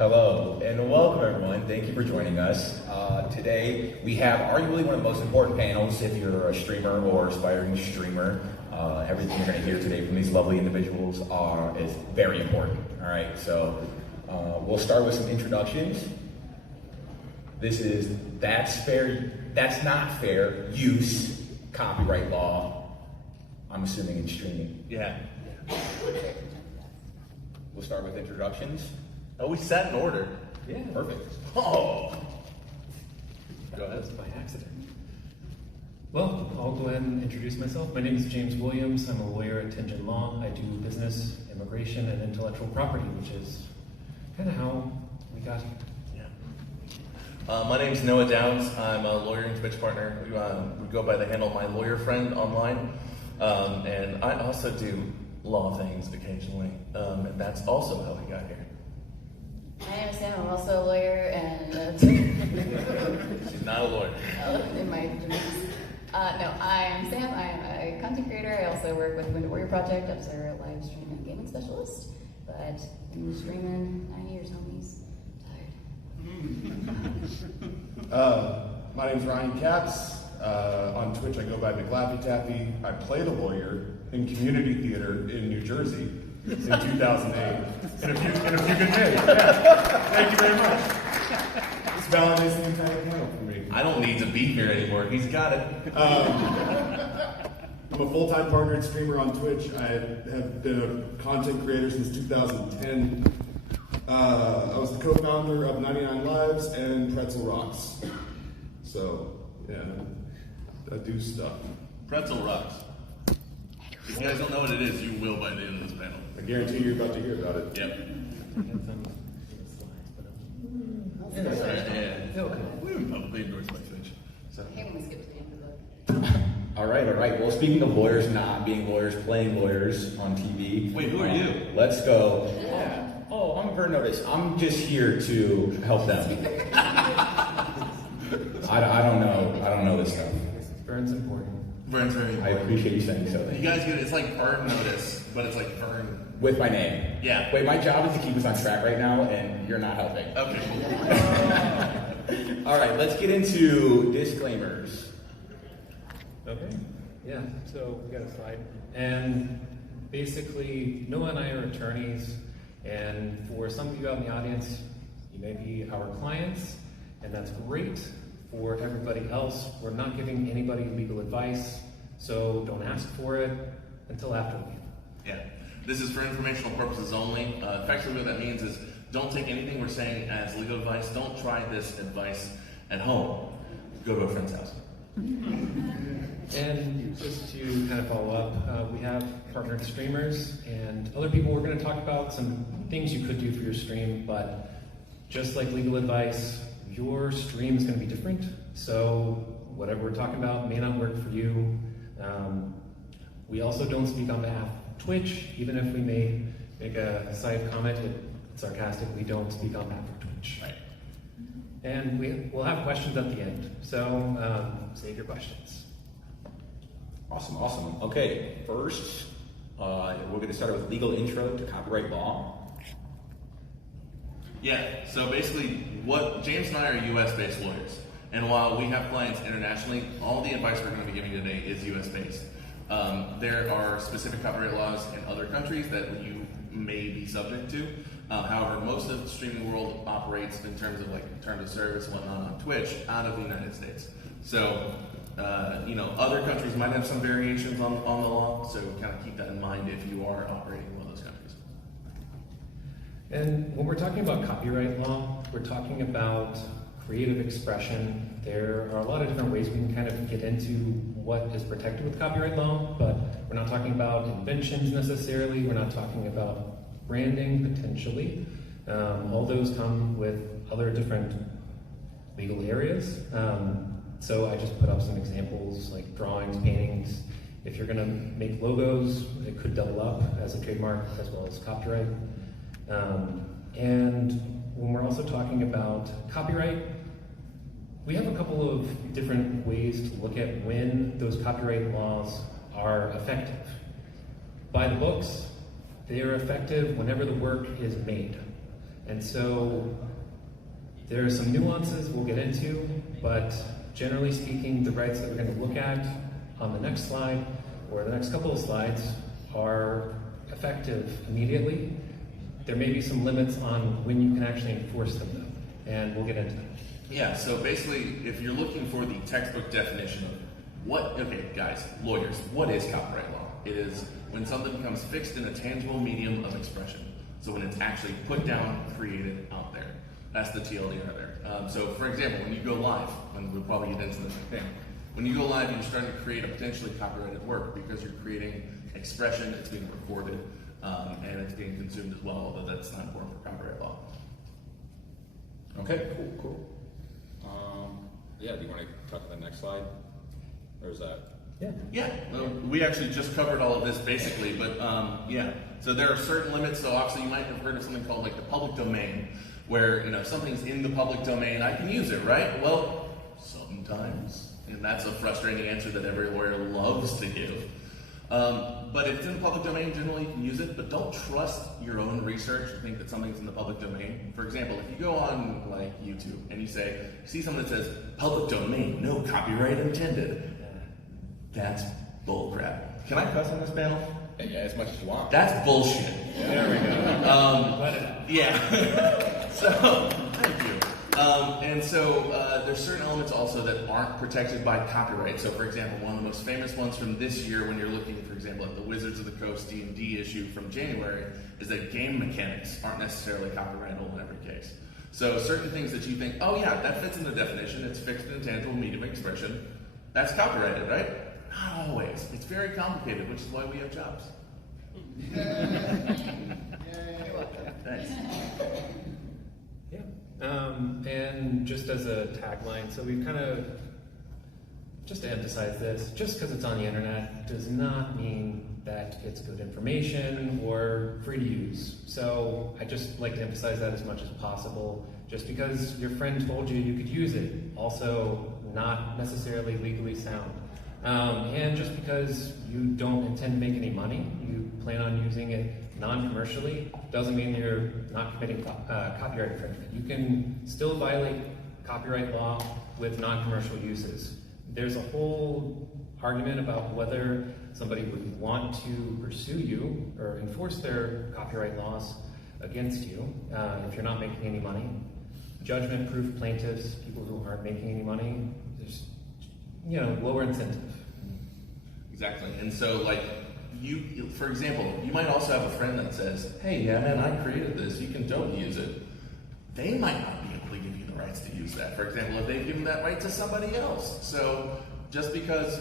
Hello and welcome everyone. Thank you for joining us. Today we have arguably one of the most important panels if you're a streamer or aspiring streamer. Everything you're going to hear today from these lovely individuals is very important. All right, so we'll start with some introductions. This is That's Not Fair Use Copyright Law. I'm assuming in streaming. Yeah. We'll start with introductions. Oh, we sat in order. Yeah, perfect. Oh. Go ahead. By accident. Well, I'll go ahead and introduce myself. My name is James Williams. I'm a lawyer at Tingen Law. I do business, immigration, and intellectual property, which is kind of how we got here. Yeah. My name is Noah Downs. I'm a lawyer and Twitch partner. We go by the handle MyLawerFriend online. And I also do law things occasionally. And that's also how we got here. My name is Sam. I'm also a lawyer, and She's not a lawyer. In my dreams. No, I am Sam. I am a content creator. I also work with the Winter Warrior Project. I'm a live stream and gaming specialist. But I've been streaming 9 years, homies. Tired. My name's Ryan Capps. On Twitch, I go by McLaffyTaffy. I played a lawyer in community theater in New Jersey in 2008. In a few good days. Yeah. Thank you very much. This validates the entire panel for me. I don't need to be here anymore. He's got it. I'm a full-time partner and streamer on Twitch. I have been a content creator since 2010. I was the co-founder of 99 Lives and Pretzel Rocks. So, yeah, I do stuff. Pretzel rocks. If you guys don't know what it is, you will by the end of this panel. I guarantee you're about to hear about it. Yep. Yeah. Okay. We haven't publicly endorsed by Twitch. So. I hate when we skip to the end of the book. All right. Well, speaking of lawyers not being lawyers, playing lawyers on TV. Wait, who are you? Let's go. Yeah. Oh, I'm VernNotice. I'm just here to help them. I don't know this stuff. Vern's important. Vern's very I important. appreciate you saying so. You guys get it. It's like VernNotice, but it's like Vern. With my name. Yeah. Wait, my job is to keep us on track right now, and you're not helping. Okay. All right, let's get into disclaimers. Okay. Yeah, so we got a slide. And basically, Noah and I are attorneys, and for some of you out in the audience, you may be our clients, and that's great. For everybody else, we're not giving anybody legal advice, so don't ask for it until after we. Yeah. This is for informational purposes only. Effectively what that means is don't take anything we're saying as legal advice. Don't try this advice at home. Go to a friend's house. And just to kind of follow up, we have partnered streamers and other people. We're going to talk about some things you could do for your stream, but just like legal advice, your stream is going to be different. So whatever we're talking about may not work for you. We also don't speak on behalf of Twitch, even if we may make a side comment, it's sarcastic, we don't speak on behalf of Twitch. Right. And we'll have questions at the end, so save your questions. Awesome. Okay, first, we're going to start with legal intro to copyright law. Yeah, so basically what James and I are US-based lawyers. And while we have clients internationally, all the advice we're going to be giving today is US-based. There are specific copyright laws in other countries that you may be subject to. However, most of the streaming world operates in terms of like terms of service and whatnot on Twitch out of the United States. So, other countries might have some variations on the law, so kind of keep that in mind if you are operating in one of those countries. And when we're talking about copyright law, we're talking about creative expression. There are a lot of different ways we can kind of get into what is protected with copyright law, but we're not talking about inventions necessarily. We're not talking about branding potentially. All those come with other different legal areas. So I just put up some examples like drawings, paintings. If you're gonna make logos, it could double up as a trademark as well as copyright. And when we're also talking about copyright, we have a couple of different ways to look at when those copyright laws are effective. By the books, they are effective whenever the work is made. And so there are some nuances we'll get into, but generally speaking, the rights that we're going to look at on the next slide or the next couple of slides are effective immediately. There may be some limits on when you can actually enforce them though, and we'll get into that. Yeah, so basically, if you're looking for the textbook definition of okay, guys, lawyers, what is copyright law? It is when something becomes fixed in a tangible medium of expression. So when it's actually put down, created, out there. That's the TLDR there. So for example, when you go live, and we'll probably get into this again, when you go live, you're starting to create a potentially copyrighted work because you're creating expression, it's being recorded, and it's being consumed as well, although that's not important for copyright law. Okay, cool. Yeah, do you want to talk to the next slide? Or is that? Yeah, well, we actually just covered all of this basically, but yeah. So there are certain limits. So obviously you might have heard of something called like the public domain, where if something's in the public domain, I can use it, right? Well, sometimes, and that's a frustrating answer that every lawyer loves to give. But if it's in the public domain, generally you can use it, but don't trust your own research to think that something's in the public domain. For example, if you go on like YouTube and you see something that says public domain, no copyright intended, that's bullcrap. Can I cuss on this panel? Yeah, as much as you want. That's bullshit. There we go. Yeah. So, thank you. And so there's certain elements also that aren't protected by copyright. So for example, one of the most famous ones from this year when you're looking, for example, at the Wizards of the Coast D&D issue from January, is that game mechanics aren't necessarily copyrightable in every case. So certain things that you think, oh yeah, that fits in the definition, it's fixed in intangible medium of expression, that's copyrighted, right? Not always. It's very complicated, which is why we have jobs. Thanks. And just as a tagline, so we've kind of, just to emphasize this, just because it's on the internet does not mean that it's good information or free to use. So I just like to emphasize that as much as possible. Just because your friend told you could use it, also not necessarily legally sound. And just because you don't intend to make any money, you plan on using it non-commercially, doesn't mean you're not committing copyright infringement. You can still violate copyright law with non-commercial uses. There's a whole argument about whether somebody would want to pursue you or enforce their copyright laws against you if you're not making any money. Judgment-proof plaintiffs, people who aren't making any money, there's lower incentive. Exactly. And so like you, for example, you might also have a friend that says, hey, yeah, man, I created this, you can don't use it. They might not be able to give you the rights to use that. For example, if they've given that right to somebody else. So just because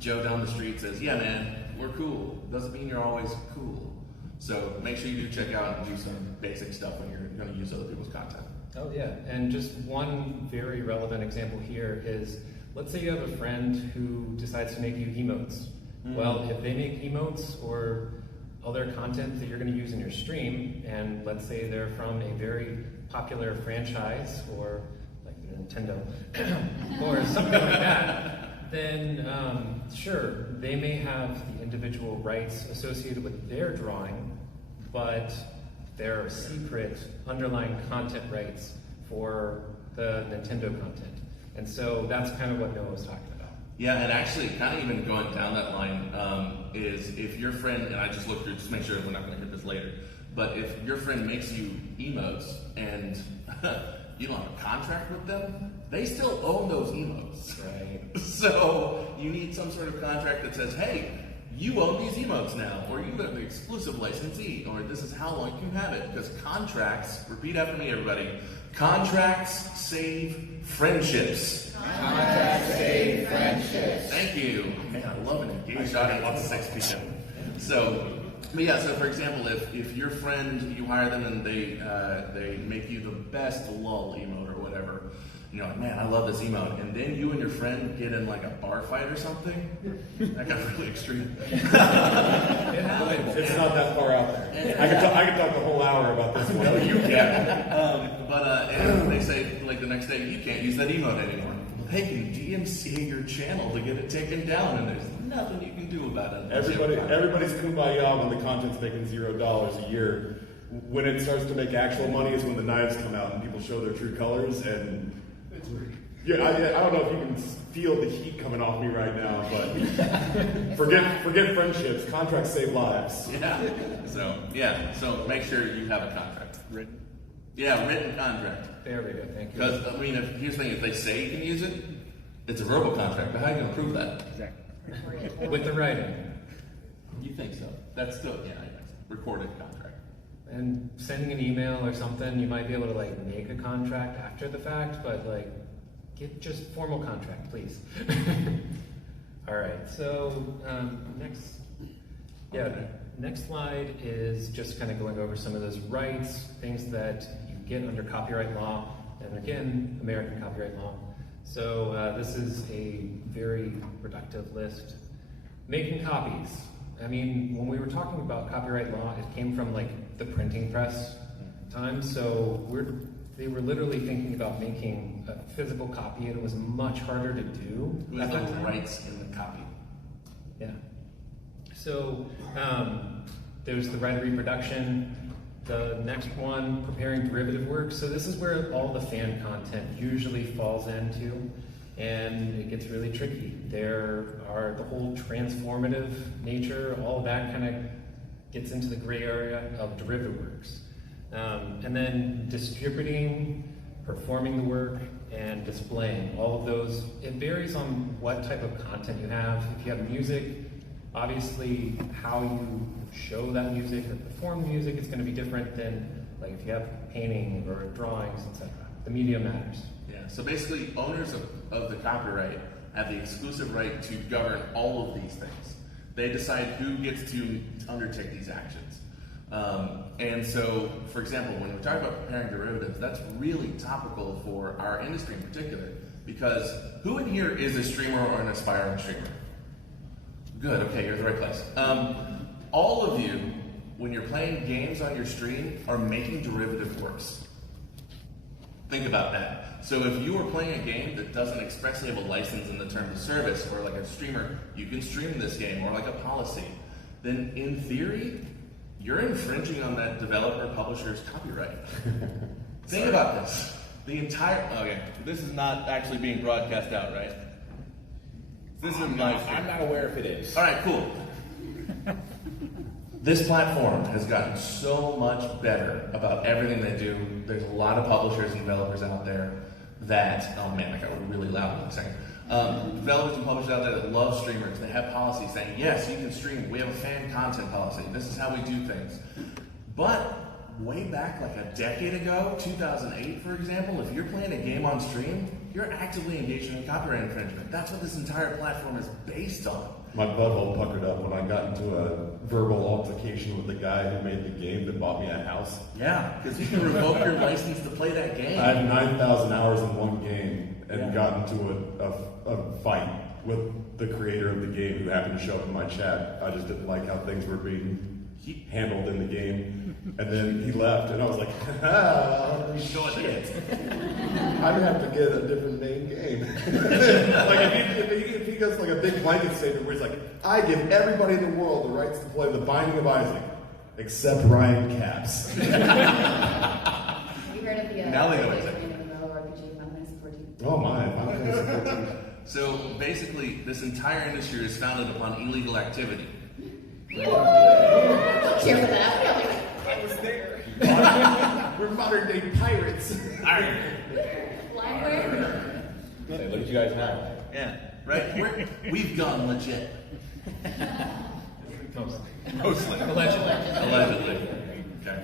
Joe down the street says, yeah, man, we're cool, doesn't mean you're always cool. So make sure you do check out and do some basic stuff when you're going to use other people's content. Oh yeah, and just one very relevant example here is, let's say you have a friend who decides to make you emotes. Well, if they make emotes or other content that you're going to use in your stream, and let's say they're from a very popular franchise or like Nintendo or something like that, then sure, they may have the individual rights associated with their drawing, but there are secret underlying content rights for the Nintendo content. And so that's kind of what Noah was talking about. Yeah, and actually, kind of even going down that line is if your friend, and I just looked through, just make sure we're not going to hit this later, but if your friend makes you emotes and you don't have a contract with them, they still own those emotes. Right. So you need some sort of contract that says, hey, you own these emotes now, or you have an exclusive licensee, or this is how long you can have it. Because contracts, repeat after me, everybody, contracts save friendships. Contracts save friendships. Thank you. Man, I love an engaged audience of 6 people. So, but yeah, so for example, if your friend, you hire them and they make you the best lull emote or whatever, you're like, man, I love this emote, and then you and your friend get in like a bar fight or something, that got really extreme. It happens. It's not that far out there. I could talk the whole hour about this one. No, you can't. And they say, like, the next day, you can't use that emote anymore. They can DMCA your channel to get it taken down, and there's nothing you can do about it. Everybody's kumbaya when the content's making $0 a year when it starts to make actual money is when the knives come out and people show their true colors. And yeah, I don't know if you can feel the heat coming off me right now, but forget friendships. Contracts save lives. Yeah. So make sure you have a contract. Written. Yeah, written contract. There we go. Thank you. Because I mean, here's the thing: if they say you can use it, it's a verbal contract. But how are you going to prove that? Exactly. With the writing. You think so? That's still recorded contract. And sending an email or something, you might be able to like make a contract after the fact, but like get just formal contract, please. All right. So next slide is just kind of going over some of those rights, things that you get under copyright law, and again, American copyright law. So this is a very productive list. Making copies. I mean, when we were talking about copyright law, it came from like the printing press time. So they were literally thinking about making a physical copy, and it was much harder to do. Who has the rights in the copy? Yeah. So there's the right of reproduction. The next one, preparing derivative work. So this is where all the fan content usually falls into, and it gets really tricky. There are the whole transformative nature, all of that kind of gets into the gray area of derivative works. And then distributing, performing the work, and displaying. All of those, it varies on what type of content you have. If you have music, obviously how you show that music or perform the music is going to be different than like if you have painting or drawings, etc. The media matters. Yeah, so basically owners of the copyright have the exclusive right to govern all of these things. They decide who gets to undertake these actions. And so, for example, when we talk about preparing derivatives, that's really topical for our industry in particular, because who in here is a streamer or an aspiring streamer? Good, okay, you're in the right place. All of you, when you're playing games on your stream, are making derivative works. Think about that. So if you are playing a game that doesn't expressly have a license in the terms of service, or like a streamer, you can stream this game, or like a policy, then in theory, you're infringing on that developer publisher's copyright. Think about this. This is not actually being broadcast out, right? This is I'm not aware if it is. All right, cool. This platform has gotten so much better about everything they do. There's a lot of publishers and developers out there that, oh man, I got really loud in a second. Developers and publishers out there that love streamers. They have policies saying, yes, you can stream. We have a fan content policy. This is how we do things. But way back, like a decade ago, 2008, for example, if you're playing a game on stream, you're actively engaged in copyright infringement. That's what this entire platform is based on. My butthole puckered up when I got into a verbal altercation with the guy who made the game that bought me a house. Yeah, because you can revoke your license to play that game. I have 9,000 hours in one game and got into a fight with the creator of the game who happened to show up in my chat. I just didn't like how things were being handled in the game. And then he left, and I was like, shit. I'd have to get a different name game. Like if he goes like a big blanket statement where he's like, I give everybody in the world the rights to play The Binding of Isaac, except Ryan Capps. Have you heard of the Now they know what it's MyLawerFriend Final Fantasy 14? Oh my, Final Fantasy 14. So basically, this entire industry is founded upon illegal activity. Cheer for that. I was there. We're modern day pirates. Flying Look at you guys now. Yeah, right? We've gone legit. Mostly. Allegedly. Okay.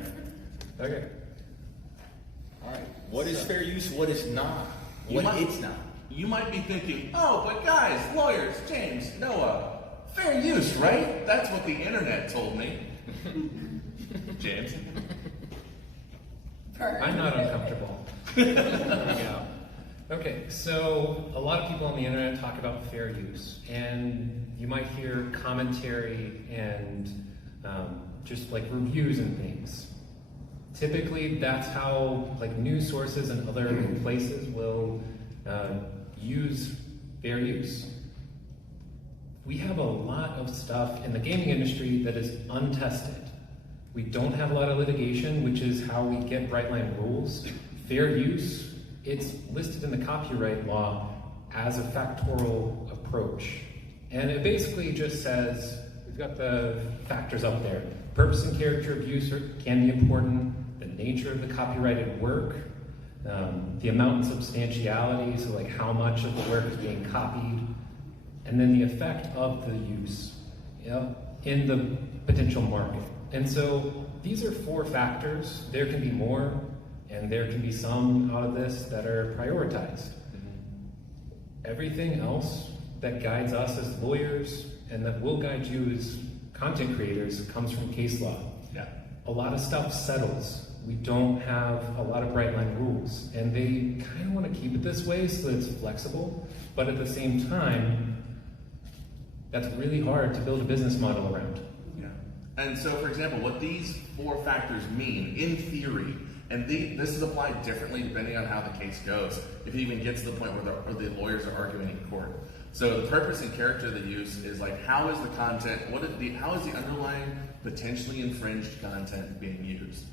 Okay. All right. What is fair use? What is not? It's not. You might be thinking, oh, but guys, lawyers, James, Noah, fair use, right? That's what the internet told me. James? I'm not uncomfortable. There we go. Okay, so a lot of people on the internet talk about fair use, and you might hear commentary and just like reviews and things. Typically, that's how like news sources and other places will use fair use. We have a lot of stuff in the gaming industry that is untested. We don't have a lot of litigation, which is how we get bright line rules. Fair use, it's listed in the copyright law as a factorial approach. And it basically just says, we've got the factors up there. Purpose and character of use can be important, the nature of the copyrighted work, the amount and substantiality, so like how much of the work is being copied, and then the effect of the use in the potential market. And so these are 4 factors. There can be more, and there can be some out of this that are prioritized. Everything else that guides us as lawyers and that will guide you as content creators comes from case law. Yeah. A lot of stuff settles. We don't have a lot of bright line rules, and they kind of want to keep it this way so that it's flexible, but at the same time, that's really hard to build a business model around. Yeah. And so, for example, what these 4 factors mean, in theory, and this is applied differently depending on how the case goes, if it even gets to the point where the lawyers are arguing in court. So the purpose and character of the use is like, how is the content, how is the underlying potentially infringed content being used?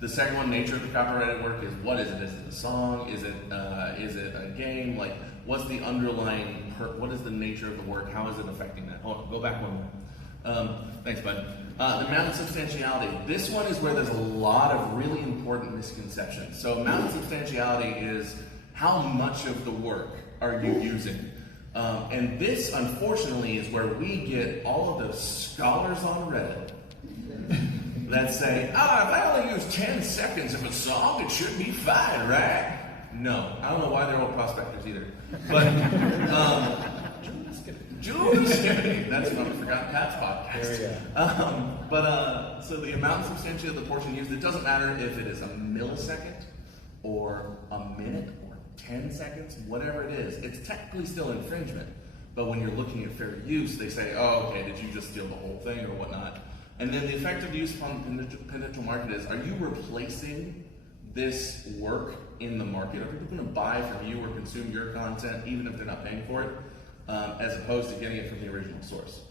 The second one, nature of the copyrighted work, is what is it? Is it a song? Is it a game? Like, what's the underlying, what is the nature of the work? How is it affecting that? Hold on, go back one more. Thanks, bud. The amount and substantiality. This one is where there's a lot of really important misconceptions. So amount and substantiality is how much of the work are you using? And this, unfortunately, is where we get all of the scholars on Reddit that say, if I only use 10 seconds of a song, it should be fine, right? No, I don't know why they're all prospectors either. But, Julius Kennedy, that's from Forgotten Pat's podcast. There we go. So the amount and substantiality of the portion used, it doesn't matter if it is a millisecond or a minute or 10 seconds, whatever it is, it's technically still infringement. But when you're looking at fair use, they say, okay, did you just steal the whole thing or whatnot? And then the effective use upon the potential market is, are you replacing this work in the market? Are people going to buy from you or consume your content even if they're not paying for it, as opposed to getting it from the original source?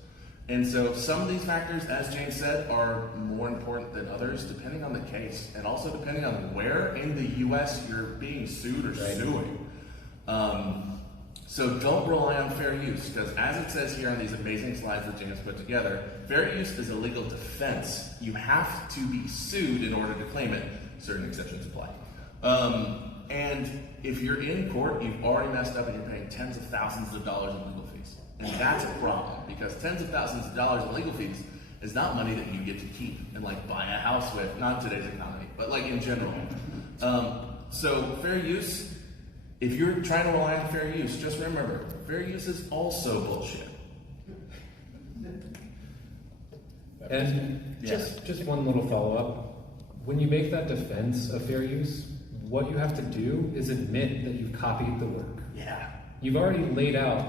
And so some of these factors, as James said, are more important than others depending on the case, and also depending on where in the US you're being sued or suing. So don't rely on fair use, because as it says here on these amazing slides that James put together, fair use is a legal defense. You have to be sued in order to claim it. Certain exceptions apply. And if you're in court, you've already messed up and you're paying tens of thousands of dollars in legal fees. And that's a problem, because tens of thousands of dollars in legal fees is not money that you get to keep and like buy a house with, not in today's economy, but like in general. So fair use, if you're trying to rely on fair use, just remember, fair use is also bullshit. And just one little follow-up. When you make that defense of fair use, what you have to do is admit that you've copied the work. Yeah. You've already laid out,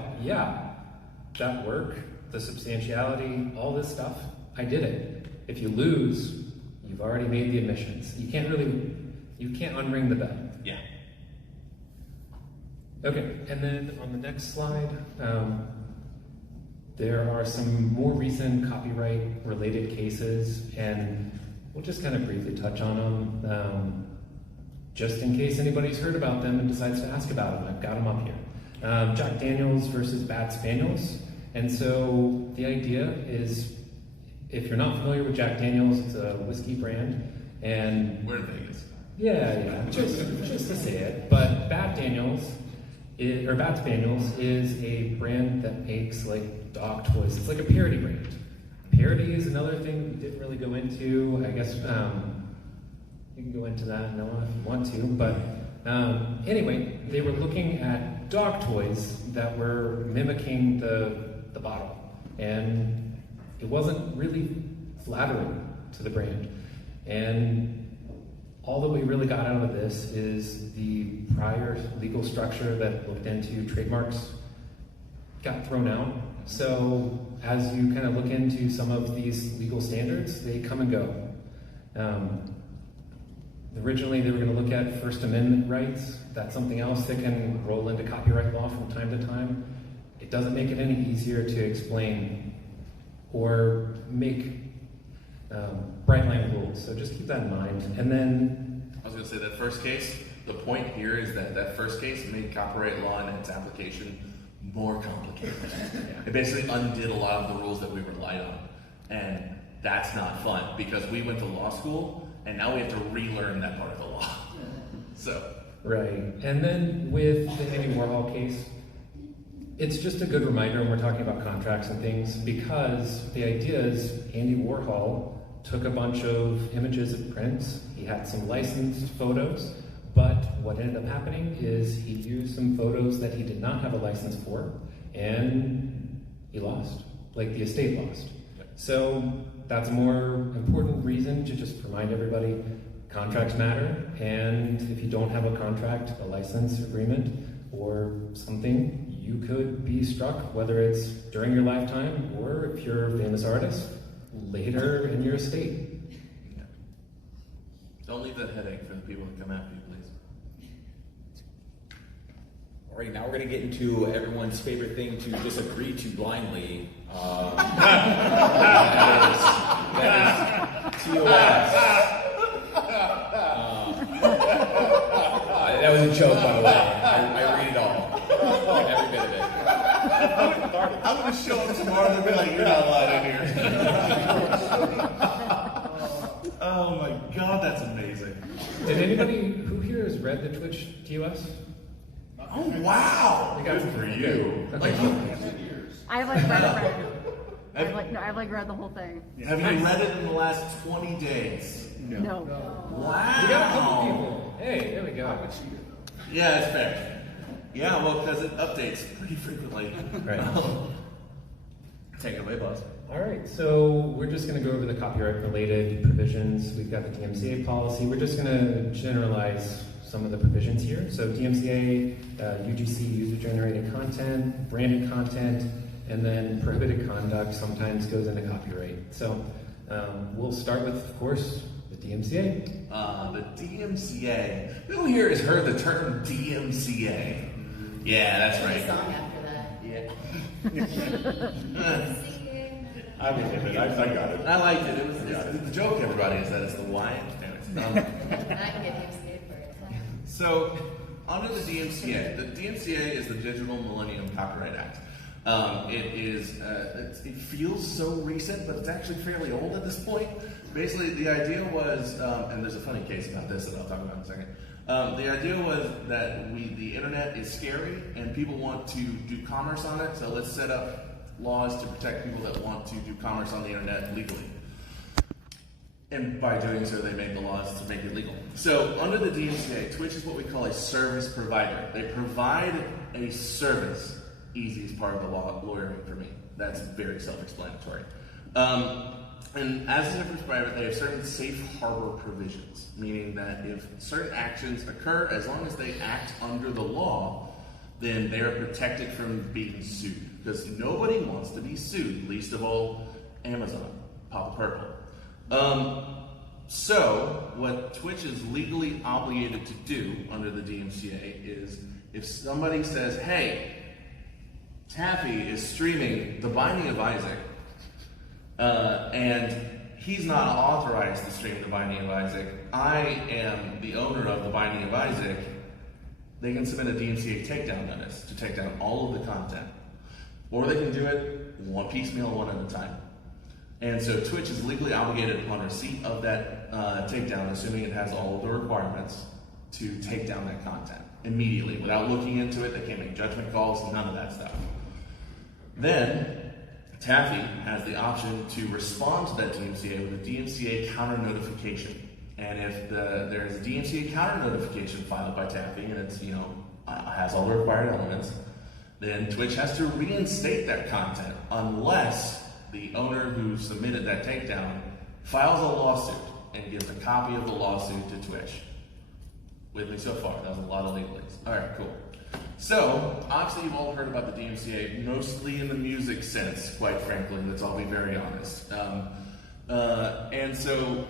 that work, the substantiality, all this stuff, I did it. If you lose, you've already made the admissions. You can't unring the bell. Yeah. Okay, and then on the next slide, there are some more recent copyright-related cases, and we'll just kind of briefly touch on them, just in case anybody's heard about them and decides to ask about them. I've got them up here. Jack Daniels versus Bad Spaniels. And so the idea is, if you're not familiar with Jack Daniels, it's a whiskey brand, and We're in Vegas. yeah, just to say it. But Bad Spaniels is a brand that makes like dog toys. It's like a parody brand. Parody is another thing we didn't really go into. I guess you can go into that, Noah, if you want to. But anyway, they were looking at dog toys that were mimicking the bottle, and it wasn't really flattering to the brand. And all that we really got out of this is the prior legal structure that looked into trademarks got thrown out. So as you kind of look into some of these legal standards, they come and go. Originally, they were going to look at First Amendment rights. That's something else that can roll into copyright law from time to time. It doesn't make it any easier to explain or make bright line rules. So just keep that in mind. And then I was going to say that first case, the point here is that that first case made copyright law and its application more complicated. It basically undid a lot of the rules that we relied on. And that's not fun because we went to law school and now we have to relearn that part of the law. So. Right. And then with the Andy Warhol case, it's just a good reminder when we're talking about contracts and things, because the idea is Andy Warhol took a bunch of images of prints, he had some licensed photos, but what ended up happening is he used some photos that he did not have a license for, and he lost, like the estate lost. So that's a more important reason to just remind everybody contracts matter, and if you don't have a contract, a license agreement, or something, you could be struck, whether it's during your lifetime or if you're a famous artist, later in your estate. Yeah. Don't leave that headache for the people that come after you, please. All right, now we're going to get into everyone's favorite thing to disagree to blindly. That is TOS. That was a joke, by the way. I read it all. Every bit of it. I'm going to show up tomorrow and be like, you're not allowed in here. Oh my god, that's amazing. Did anybody, who here has read the Twitch TOS? Oh wow! We got Good for you. Okay. I've read the whole thing. Have you read it in the last 20 days? No. Wow! We got a couple people. Hey, there we go. Yeah, it's fair. Yeah, well, because it updates pretty frequently. Right. Take it away, boss. All right, so we're just going to go over the copyright-related provisions. We've got the DMCA policy. We're just going to generalize some of the provisions here. So DMCA, UGC, user-generated content, branded content, and then prohibited conduct sometimes goes into copyright. So we'll start with, of course, the DMCA. The DMCA. Who here has heard the term DMCA? Yeah, that's There's a right. song after that. Yeah. I was with it. I got it. I liked it. The joke, everybody, is that it's the Y. I can get DMCA for it. So, under the DMCA is the Digital Millennium Copyright Act. It feels so recent, but it's actually fairly old at this point. Basically, the idea was, and there's a funny case about this that I'll talk about in a second. The idea was that the internet is scary and people want to do commerce on it, so let's set up laws to protect people that want to do commerce on the internet legally. And by doing so, they made the laws to make it legal. So under the DMCA, Twitch is what we call a service provider. They provide a service. Easiest part of the law lawyering for me. That's very self-explanatory. And as a service provider, they have certain safe harbor provisions, meaning that if certain actions occur, as long as they act under the law, then they are protected from being sued. Because nobody wants to be sued, least of all Amazon, Papa Purple. So, what Twitch is legally obligated to do under the DMCA is if somebody says, hey, Taffy is streaming The Binding of Isaac, and he's not authorized to stream The Binding of Isaac, I am the owner of The Binding of Isaac, they can submit a DMCA takedown notice to take down all of the content. Or they can do it one piecemeal, one at a time. And so Twitch is legally obligated upon receipt of that takedown, assuming it has all of the requirements, to take down that content immediately. Without looking into it, they can't make judgment calls, none of that stuff. Then, Taffy has the option to respond to that DMCA with a DMCA counter notification. And if there's a DMCA counter notification filed by Taffy and it's, has all the required elements, then Twitch has to reinstate that content unless the owner who submitted that takedown files a lawsuit and gives a copy of the lawsuit to Twitch. With me so far, that was a lot of legalese. Alright, cool. So, obviously you've all heard about the DMCA, mostly in the music sense, quite frankly, let's all be very honest. And so,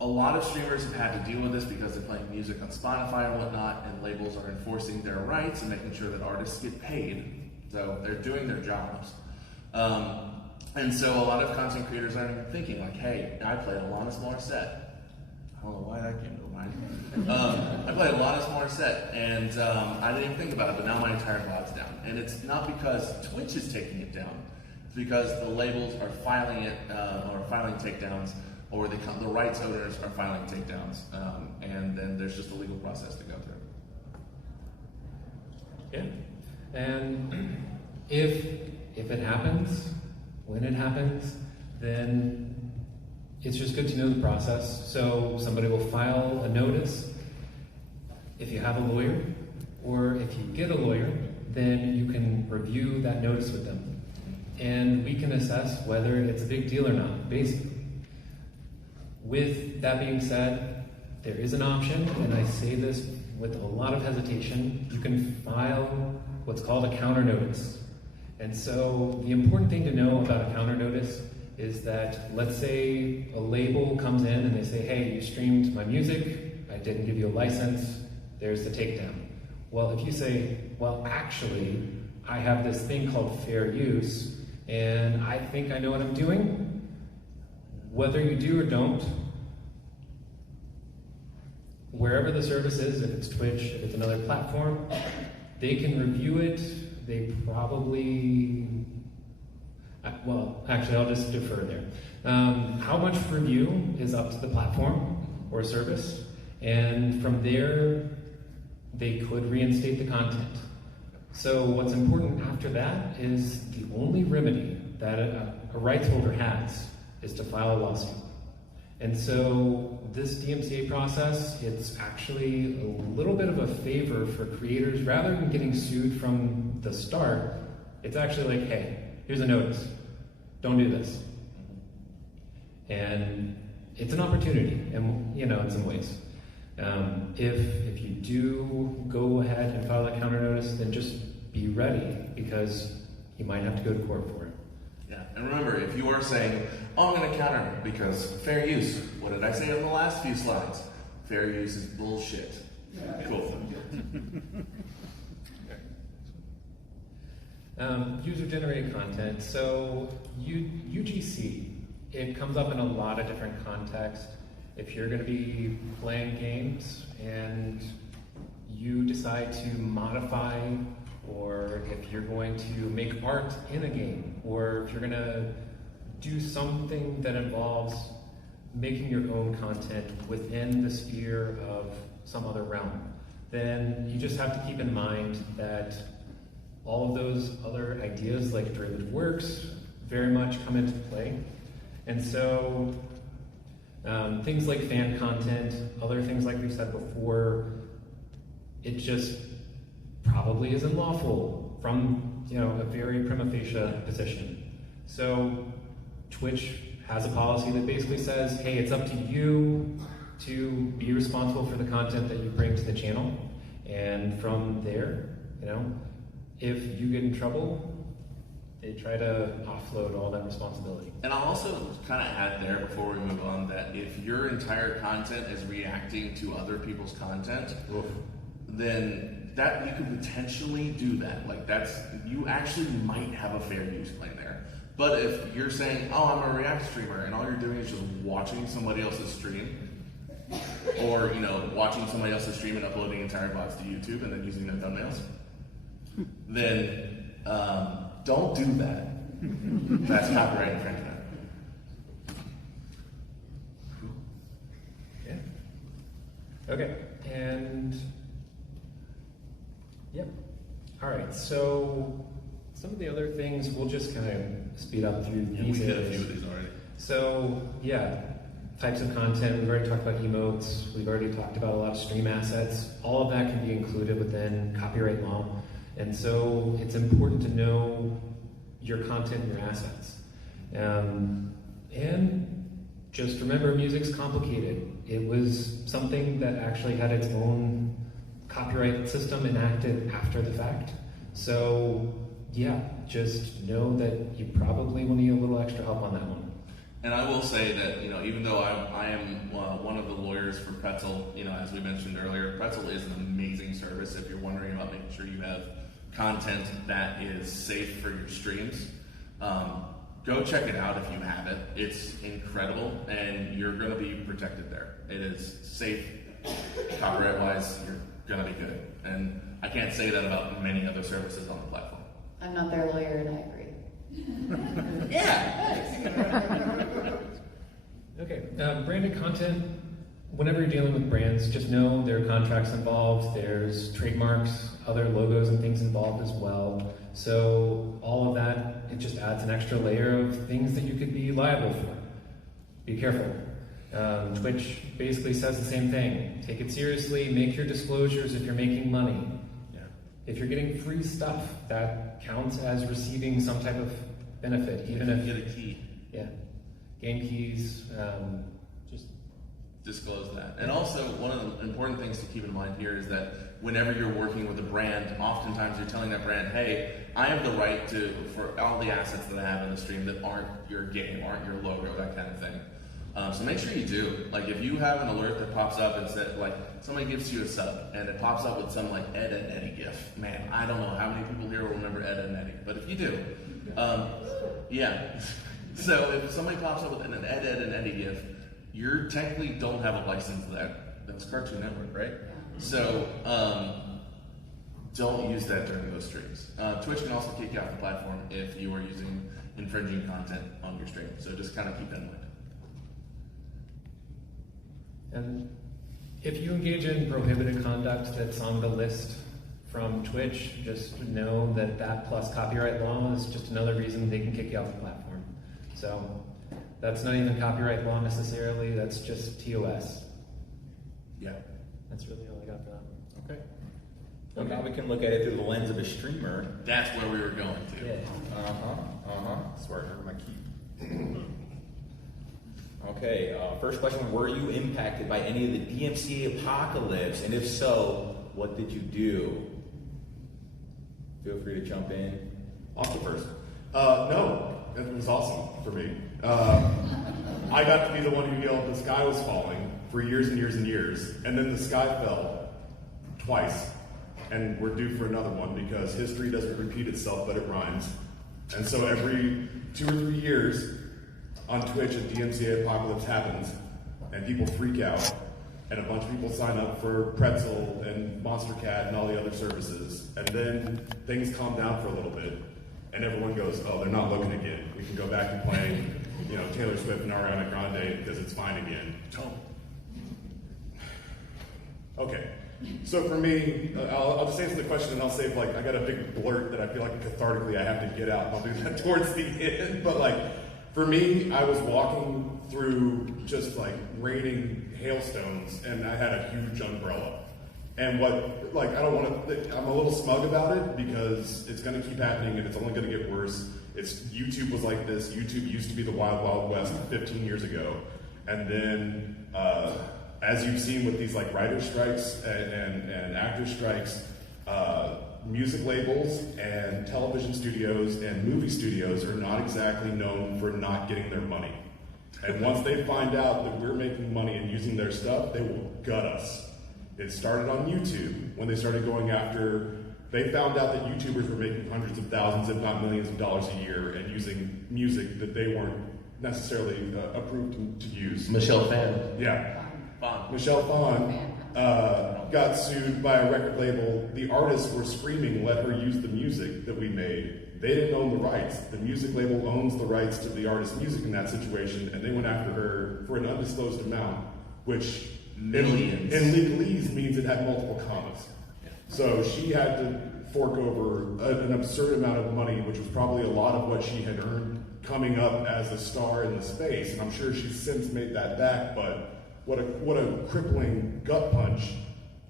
a lot of streamers have had to deal with this because they're playing music on Spotify and whatnot, and labels are enforcing their rights and making sure that artists get paid. So they're doing their jobs. And so a lot of content creators are thinking like, hey, I played Alanis Morissette. I don't know why that came to mind. I played Alanis Morissette, and I didn't even think about it, but now my entire VOD's down. And it's not because Twitch is taking it down. It's because the labels are filing it, or filing takedowns, or the rights owners are filing takedowns. And then there's just a legal process to go through. Yeah. And if it happens, when it happens, then it's just good to know the process. So somebody will file a notice. If you have a lawyer, or if you get a lawyer, then you can review that notice with them. And we can assess whether it's a big deal or not, basically. With that being said, there is an option, and I say this with a lot of hesitation. You can file what's called a counter notice. And so the important thing to know about a counter notice is that, let's say a label comes in and they say, hey, you streamed my music, I didn't give you a license, there's the takedown. Well, if you say, well, actually, I have this thing called fair use, and I think I know what I'm doing, whether you do or don't, wherever the service is, if it's Twitch, if it's another platform, they can review it. They probably, well, actually, I'll just defer there. How much review is up to the platform or service, and from there, they could reinstate the content. So what's important after that is the only remedy that a rights holder has is to file a lawsuit. And so this DMCA process, it's actually a little bit of a favor for creators. Rather than getting sued from the start, it's actually like, hey, here's a notice. Don't do this. And it's an opportunity, and in some ways. If you do go ahead and file that counter notice, then just be ready, because you might have to go to court for it. Yeah, and remember, if you are saying, oh, I'm going to counter because fair use, what did I say on the last few slides? Fair use is bullshit. Cool. User-generated content. So UGC, it comes up in a lot of different contexts. If you're going to be playing games and you decide to modify, or if you're going to make art in a game, or if you're going to do something that involves making your own content within the sphere of some other realm, then you just have to keep in mind that all of those other ideas like derivative works very much come into play. And so things like fan content, other things like we've said before, it just probably isn't lawful from a very prima facie position. So Twitch has a policy that basically says, hey, it's up to you to be responsible for the content that you bring to the channel. And from there, if you get in trouble, they try to offload all that responsibility. And I'll also kind of add there before we move on that if your entire content is reacting to other people's content, then that you could potentially do that. Like you actually might have a fair use claim there. But if you're saying, oh, I'm a React streamer, and all you're doing is just watching somebody else's stream, or watching somebody else's stream and uploading entire VODs to YouTube and then using their thumbnails, then don't do that. That's copyright infringement. Yeah. Okay. And yep. All right. So some of the other things we'll just kind of speed up through these. We did a few of these already. So yeah, types of content. We've already talked about emotes. We've already talked about a lot of stream assets. All of that can be included within copyright law. And so it's important to know your content and your assets. And just remember, music's complicated. It was something that actually had its own copyright system enacted after the fact. So yeah, just know that you probably will need a little extra help on that one. And I will say that, even though I am one of the lawyers for Pretzel, as we mentioned earlier, Pretzel is an amazing service if you're wondering about making sure you have content that is safe for your streams. Go check it out if you haven't. It's incredible, and you're going to be protected there. It is safe, copyright-wise. You're going to be good, and I can't say that about many other services on the platform. I'm not their lawyer, and I agree. Yeah. Okay, branded content, whenever you're dealing with brands, just know there are contracts involved, there's trademarks, other logos and things involved as well. So all of that, it just adds an extra layer of things that you could be liable for. Be careful. Twitch basically says the same thing. Take it seriously, make your disclosures if you're making money. Yeah. If you're getting free stuff, that counts as receiving some type of benefit, even if you get a key. Yeah. Game keys, just disclose that. And also, one of the important things to keep in mind here is that whenever you're working with a brand, oftentimes you're telling that brand, hey, I have the right for all the assets that I have in the stream that aren't your game, aren't your logo, that kind of thing. So make sure you do. Like, if you have an alert that pops up and says, like, somebody gives you a sub and it pops up with some like Ed and Eddie gif. Man, I don't know how many people here will remember Ed and Eddie, but if you do, yeah. So if somebody pops up with an Ed and Eddie gif, you technically don't have a license to that. That's Cartoon Network, right? So don't use that during those streams. Twitch can also kick you off the platform if you are using infringing content on your stream. So just kind of keep that in mind. And if you engage in prohibited conduct that's on the list from Twitch, just know that that plus copyright law is just another reason they can kick you off the platform. So that's not even copyright law necessarily, that's just TOS. Yeah. That's really all I got for that. Okay. Well, now we can look at it through the lens of a streamer. That's where we were going to. Yeah. That's where I heard my key. Okay, first question, were you impacted by any of the DMCA apocalypse? And if so, what did you do? Feel free to jump in. I'll go first. No, it was awesome for me. I got to be the one who yelled the sky was falling for years and years and years, and then the sky fell twice, and we're due for another one because history doesn't repeat itself, but it rhymes. And so every 2 or 3 years on Twitch, a DMCA apocalypse happens, and people freak out, and a bunch of people sign up for Pretzel and Monster Cat and all the other services, and then things calm down for a little bit, and everyone goes, oh, they're not looking again. We can go back to playing, Taylor Swift and Ariana Grande because it's fine again. Okay, so for me, I'll just answer the question and I'll say, I got a big blurt that I feel like cathartically I have to get out, and I'll do that towards the end, but for me, I was walking through just raining hailstones, and I had a huge umbrella. And I'm a little smug about it because it's going to keep happening and it's only going to get worse. YouTube was like this. YouTube used to be the Wild Wild West 15 years ago. And then, as you've seen with these writer strikes and actor strikes, music labels and television studios and movie studios are not exactly known for not getting their money. And once they find out that we're making money and using their stuff, they will gut us. It started on YouTube when they started going after, they found out that YouTubers were making hundreds of thousands, if not millions of dollars a year and using music that they weren't necessarily approved to use. Michelle Phan. Yeah. Phan. Michelle Phan got sued by a record label. The artists were screaming, let her use the music that we made. They didn't own the rights. The music label owns the rights to the artist's music in that situation, and they went after her for an undisclosed amount, which millions in legalese means it had multiple commas. So she had to fork over an absurd amount of money, which was probably a lot of what she had earned coming up as a star in the space, and I'm sure she's since made that back, but what a crippling gut punch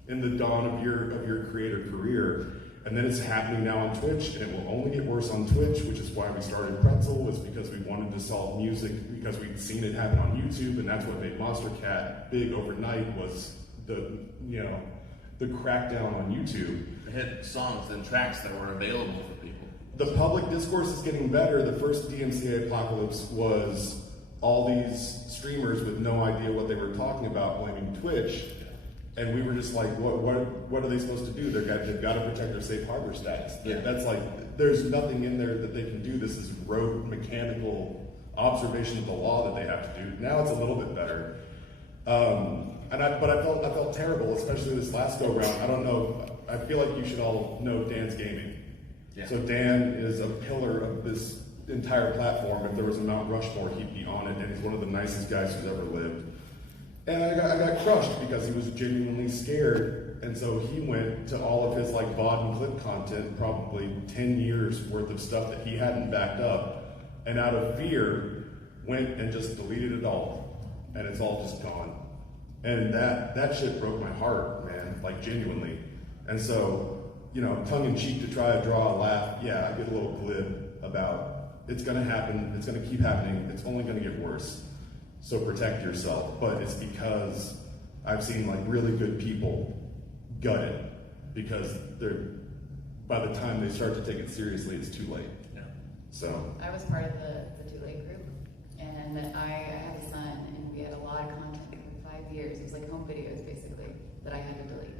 in the dawn of your creator career. And then it's happening now on Twitch, and it will only get worse on Twitch, which is why we started Pretzel, was because we wanted to solve music, because we'd seen it happen on YouTube, and that's what made Monster Cat big overnight, was the crackdown on YouTube. They had songs and tracks that were available for people. The public discourse is getting better. The first DMCA apocalypse was all these streamers with no idea what they were talking about blaming Twitch. And we were just like, what are they supposed to do? They've got to protect their safe harbor status. That's like, there's nothing in there that they can do. This is rote mechanical observation of the law that they have to do. Now it's a little bit better. But I felt terrible, especially this last go round. I don't know. I feel like you should all know Dan's gaming. Yeah. So Dan is a pillar of this entire platform. If there was a Mount Rushmore, he'd be on it, and he's one of the nicest guys who's ever lived. And I got crushed because he was genuinely scared, and so he went to all of his like VOD and clip content, probably 10 years worth of stuff that he hadn't backed up, and out of fear went and just deleted it all, and it's all just gone. And that shit broke my heart, man, like genuinely. And so, you know, tongue in cheek to try to draw a laugh, yeah, I get a little glib about it's gonna happen, it's gonna keep happening, it's only gonna get worse. So protect yourself. But it's because I've seen like really good people gut it because by the time they start to take it seriously, it's too late. Yeah. So I was part of the Too Late group, and I have a son, and we had a lot of content for 5 years. It was like home videos, basically, that I had to delete,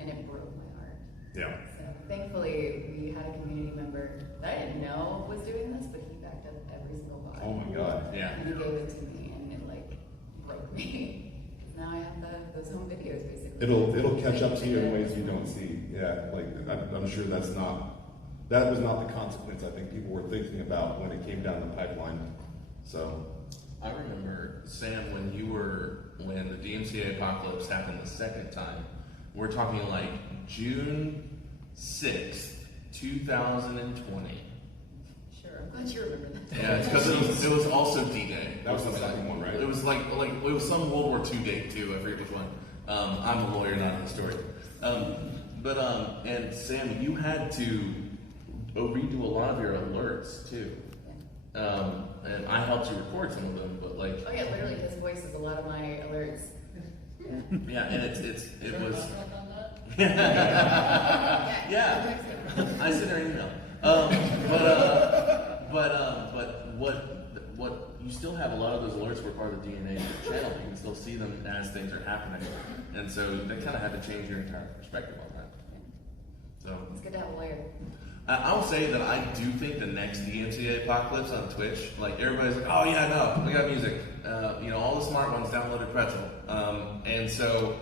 and it broke my heart. yeah. So thankfully, we had a community member that I didn't know was doing this, but he backed up every single bot. Oh my God. Yeah. And he gave it to me, and it like broke me. Now I have those home videos, basically. It'll catch up to you in ways you don't see. Yeah, like I'm sure that was not the consequence I think people were thinking about when it came down the pipeline. So I remember, Sam, when the DMCA apocalypse happened the second time, we're talking like June 6th, 2020. Sure, I'm glad you remember that. Yeah, it's because it was also D-Day. that was the second one, right? It was like it was some World War II date too. I forget which one. I'm a lawyer, not a historian. And Sam, you had to redo a lot of your alerts too. And I helped you record some of them, but like. Oh yeah, literally, his voice is a lot of my alerts. Yeah, and it was. Yeah. Yeah, I sent her an email. But what you still have a lot of those alerts were part of the DNA of the channel. You can still see them as things are happening, and so that kind of had to change your entire perspective on that. So It's good to have a lawyer. I will say that I do think the next DMCA apocalypse on Twitch, like everybody's like, oh yeah, no, we got music. All the smart ones downloaded Pretzel, and so.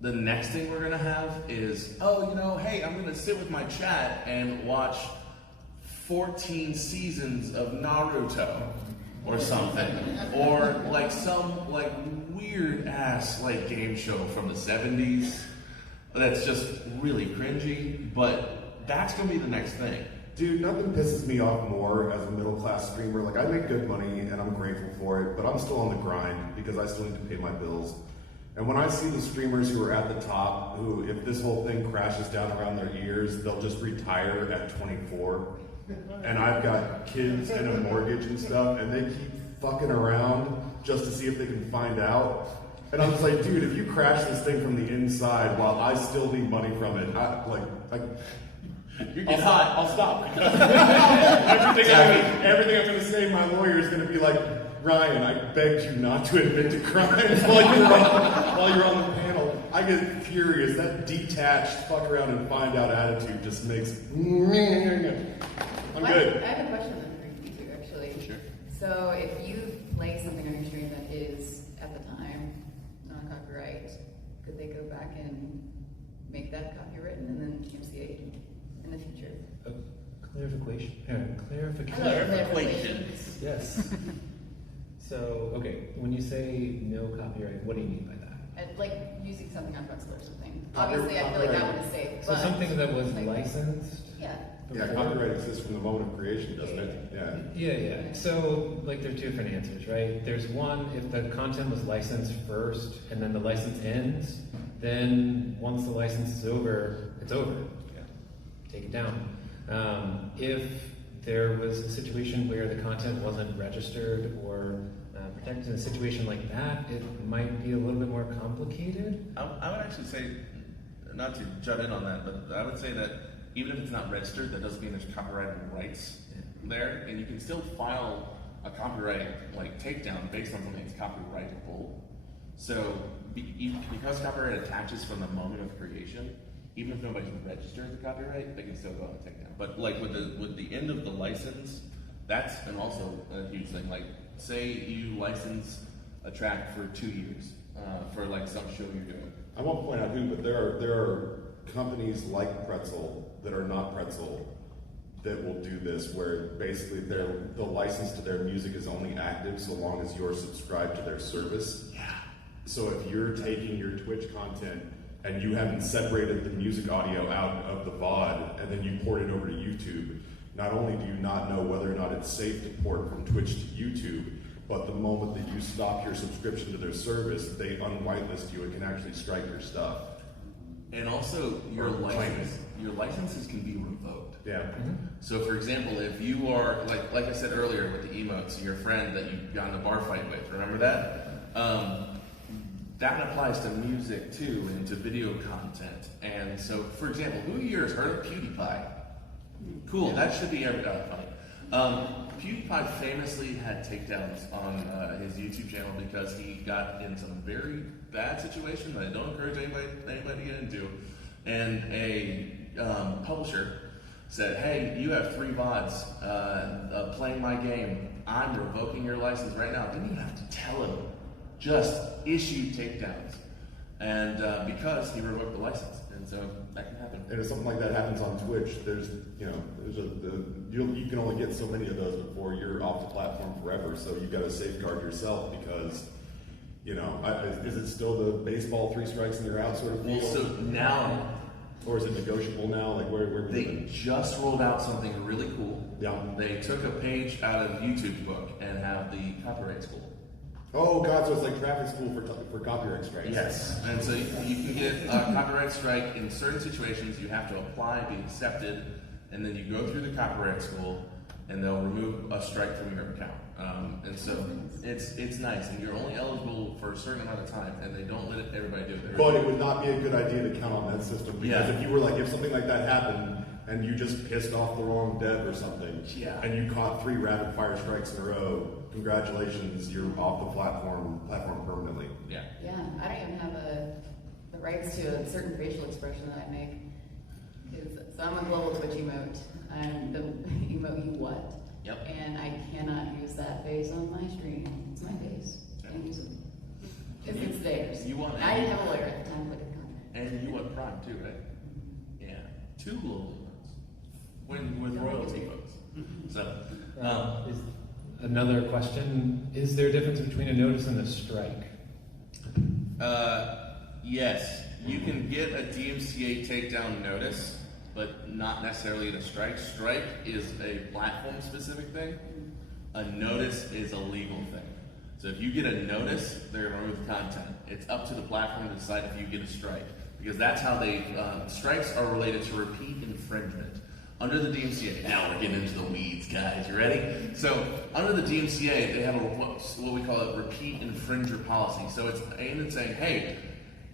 The next thing we're gonna have is, hey, I'm gonna sit with my chat and watch 14 seasons of Naruto or something, or like some like weird ass like game show from the 70s that's just really cringy. But that's gonna be the next thing. Dude, nothing pisses me off more as a middle-class streamer. Like, I make good money and I'm grateful for it, but I'm still on the grind because I still need to pay my bills. And when I see the streamers who are at the top, who, if this whole thing crashes down around their ears, they'll just retire at 24. And I've got kids and a mortgage and stuff, and they keep fucking around just to see if they can find out. And I'm just like, dude, if you crash this thing from the inside while I still need money from it, You're getting hot. I'll stop. Everything I'm going to say, my lawyer is going to be like, Ryan, I begged you not to admit to crimes while you're on the panel. I get furious. That detached, fuck around and find out attitude just makes. I'm good. I have a question for you two, actually. Sure. So, if you play something on your stream that is, at the time, non-copyright, could they go back and make that copywritten and then MCA in the future? Clarification. Yes. So, okay, when you say no copyright, what do you mean by that? Like using something on Pretzel or something. Obviously, I feel like that one is safe. So but something that was like, licensed? Yeah. Yeah, copyright exists from the moment of creation, doesn't it? Yeah. Yeah. So, like, there are two different answers, right? There's one, if the content was licensed first and then the license ends, then once the license is over, it's over. Yeah. Take it down. If there was a situation where the content wasn't registered or protected in a situation like that, it might be a little bit more complicated. I would actually say, not to jut in on that, but I would say that even if it's not registered, that doesn't mean there's copyright rights there, and you can still file a copyright like takedown based on something that's copyrightable. So because copyright attaches from the moment of creation, even if nobody's registered the copyright, they can still go and take down. But like with the end of the license, that's also a huge thing. Like say you license a track for 2 years for like some show you're doing. I won't point out who, but there are companies like Pretzel that are not Pretzel that will do this, where basically the license to their music is only active so long as you're subscribed to their service. Yeah. So if you're taking your Twitch content and you haven't separated the music audio out of the VOD and then you port it over to YouTube, not only do you not know whether or not it's safe to port from Twitch to YouTube, but the moment that you stop your subscription to their service, they unwhitelist you and can actually strike your stuff. And also your licenses can be revoked. Yeah. So for example, if you are like I said earlier with the emotes, your friend that you got in a bar fight with, remember that? That applies to music too, and to video content. And so, for example, who here has heard of PewDiePie? Cool, that should be funny. PewDiePie famously had takedowns on his YouTube channel because he got in some very bad situation that I don't encourage anybody to get into. And a publisher said, hey, you have 3 VODs playing my game. I'm revoking your license right now. Didn't even have to tell him. Just issued takedowns, and because he revoked the license, and so that can happen. And if something like that happens on Twitch, you can only get so many of those before you're off the platform forever. So you've got to safeguard yourself because, is it still the baseball 3 strikes and you're out sort of deal? Well, so now, or is it negotiable now? Like where they just rolled out something really cool. Yeah. They took a page out of YouTube's book and have the copyright school. Oh God! So it's like traffic school for copyright strikes. Yes, and so you can get a copyright strike in certain situations. You have to apply, be accepted, and then you go through the copyright school, and they'll remove a strike from your account. And so it's nice, and you're only eligible for a certain amount of time, and they don't let everybody do it. But it would not be a good idea to count on that system because Yeah. if you were like, if something like that happened and you just pissed off the wrong dev or something, Yeah. and you caught 3 rapid fire strikes in a row, congratulations, you're off the platform permanently. Yeah. Yeah, I don't even have the rights to a certain facial expression that I make. So I'm a global Twitch emote. I'm the emote you what? Yep. And I cannot use that face on my stream. It's my face. Can't use it. Because it's theirs. You want and I didn't have a lawyer at the time, but it content. And you want Prime too, right? Yeah. 2 global votes. With royalty votes. So, Is another question, is there a difference between a notice and a strike? yes, you can get a DMCA takedown notice, but not necessarily a strike. Strike is a platform-specific thing. A notice is a legal thing. So if you get a notice, they're going to remove content. It's up to the platform to decide if you get a strike, because that's how they strikes are related to repeat infringement. Under the DMCA, now we're getting into the weeds, guys. You ready? So under the DMCA, they have what we call a repeat infringer policy. So it's aimed at saying, hey,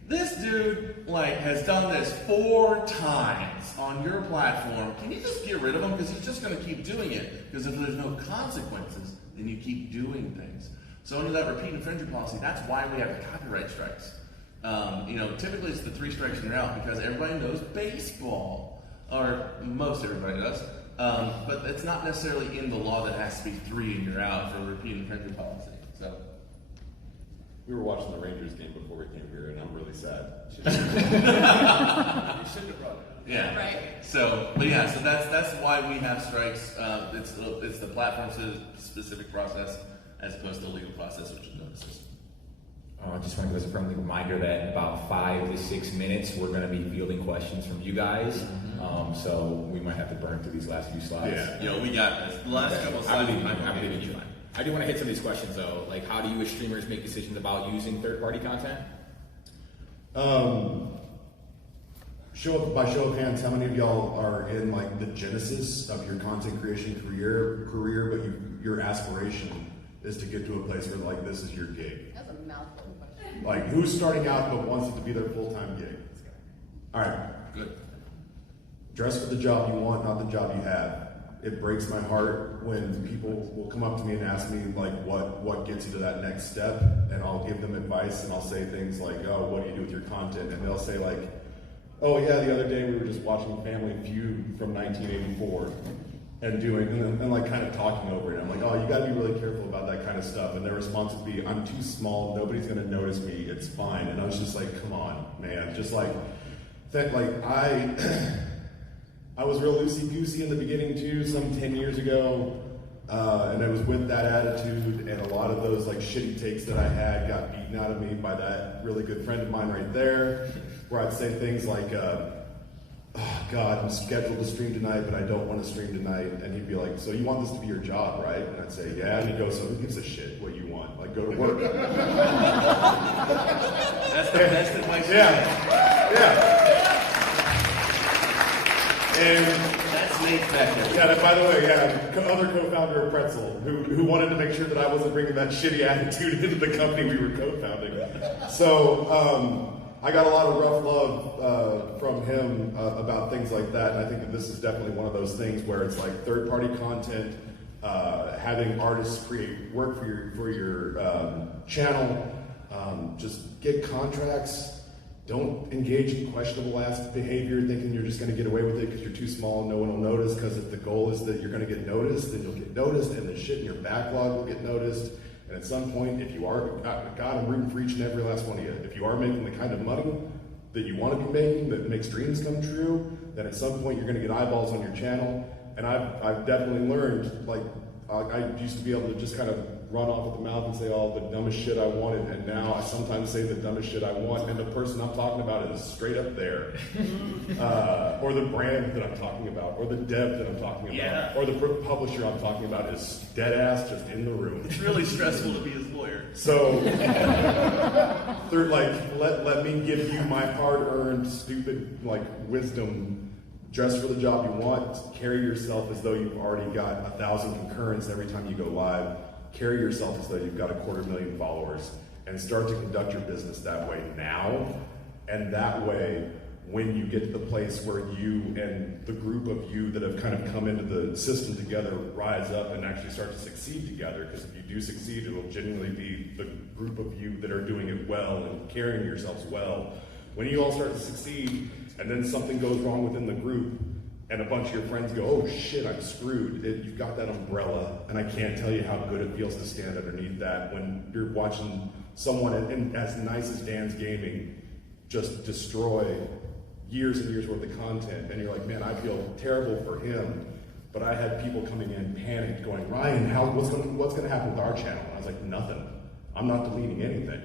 this dude has done this 4 times on your platform. Can you just get rid of him? Because he's just going to keep doing it. Because if there's no consequences, then you keep doing things. So under that repeat infringer policy, that's why we have the copyright strikes. Typically it's the 3 strikes and you're out because everybody knows baseball. Or most everybody does. But it's not necessarily in the law that it has to be 3 and you're out for a repeat infringer policy. So We were watching the Rangers game before we came here, and I'm really sad. You shouldn't have brought it. Yeah. Right. So that's why we have strikes. It's the platform specific process as opposed to the legal process, which is notices. I just want to give us a friendly reminder that in about 5 to 6 minutes, we're going to be fielding questions from you guys. So we might have to burn through these last few slides. Yeah. We got this. The last couple of slides. I'm leaving you fine. I do want to hit some of these questions though. Like, how do you as streamers make decisions about using third-party content? By show of hands, how many of y'all are in the genesis of your content creation career, but your aspiration is to get to a place where this is your gig? That's a mouthful of question. Who's starting out but wants it to be their full-time gig? All right. Good. Dress for the job you want, not the job you have. it breaks my heart when people will come up to me and ask me like what gets you to that next step, and I'll give them advice and I'll say things like, oh, what do you do with your content? And they'll say like, oh yeah, the other day we were just watching Family Feud from 1984 and like kind of talking over it. I'm like, oh, you gotta be really careful about that kind of stuff. And their response would be, I'm too small, nobody's gonna notice me, it's fine. And I was just like, come on, man, just like that. Like I was real loosey-goosey in the beginning too, some 10 years ago, and it was with that attitude, and a lot of those like shitty takes that I had got beaten out of me by that really good friend of mine right there, where I'd say things like, oh God, I'm scheduled to stream tonight, but I don't want to stream tonight, and he'd be like, so you want this to be your job, right? And I'd say, yeah, and he'd go, so who gives a shit what you want? Like, go to work. That's the best advice. Yeah. And that's Nate back there. yeah, by the way, other co-founder of Pretzel, who wanted to make sure that I wasn't bringing that shitty attitude into the company we were co-founding. So I got a lot of rough love from him about things like that, and I think that this is definitely one of those things where it's like third-party content, having artists create work for your channel, just get contracts. Don't engage in questionable ass behavior thinking you're just going to get away with it because you're too small and no one will notice, because if the goal is that you're going to get noticed, then you'll get noticed, and the shit in your backlog will get noticed. And at some point, if you are, God, I'm rooting for each and every last one of you. If you are making the kind of money that you want to be making, that makes dreams come true, then at some point you're going to get eyeballs on your channel. And I've definitely learned, like, I used to be able to just kind of run off at the mouth and say all the dumbest shit I wanted, and now I sometimes say the dumbest shit I want, and the person I'm talking about is straight up there. Or the brand that I'm talking about, or the dev that I'm talking about, or the publisher I'm talking about is dead ass just in the room. It's really stressful to be his lawyer. So, they're like, let me give you my hard-earned, stupid, like, wisdom. Dress for the job you want. Carry yourself as though you've already got 1,000 concurrents every time you go live. Carry yourself as though you've got 250,000 followers, and start to conduct your business that way now. And that way, when you get to the place where you and the group of you that have kind of come into the system together rise up and actually start to succeed together, because if you do succeed, it will genuinely be the group of you that are doing it well and carrying yourselves well. When you all start to succeed, and then something goes wrong within the group, and a bunch of your friends go, oh shit, I'm screwed. You've got that umbrella, and I can't tell you how good it feels to stand underneath that when you're watching someone and as nice as Dan's Gaming just destroy years and years worth of content, and you're like, man, I feel terrible for him, but I had people coming in panicked going, Ryan, what's going to happen with our channel? And I was like, nothing. I'm not deleting anything.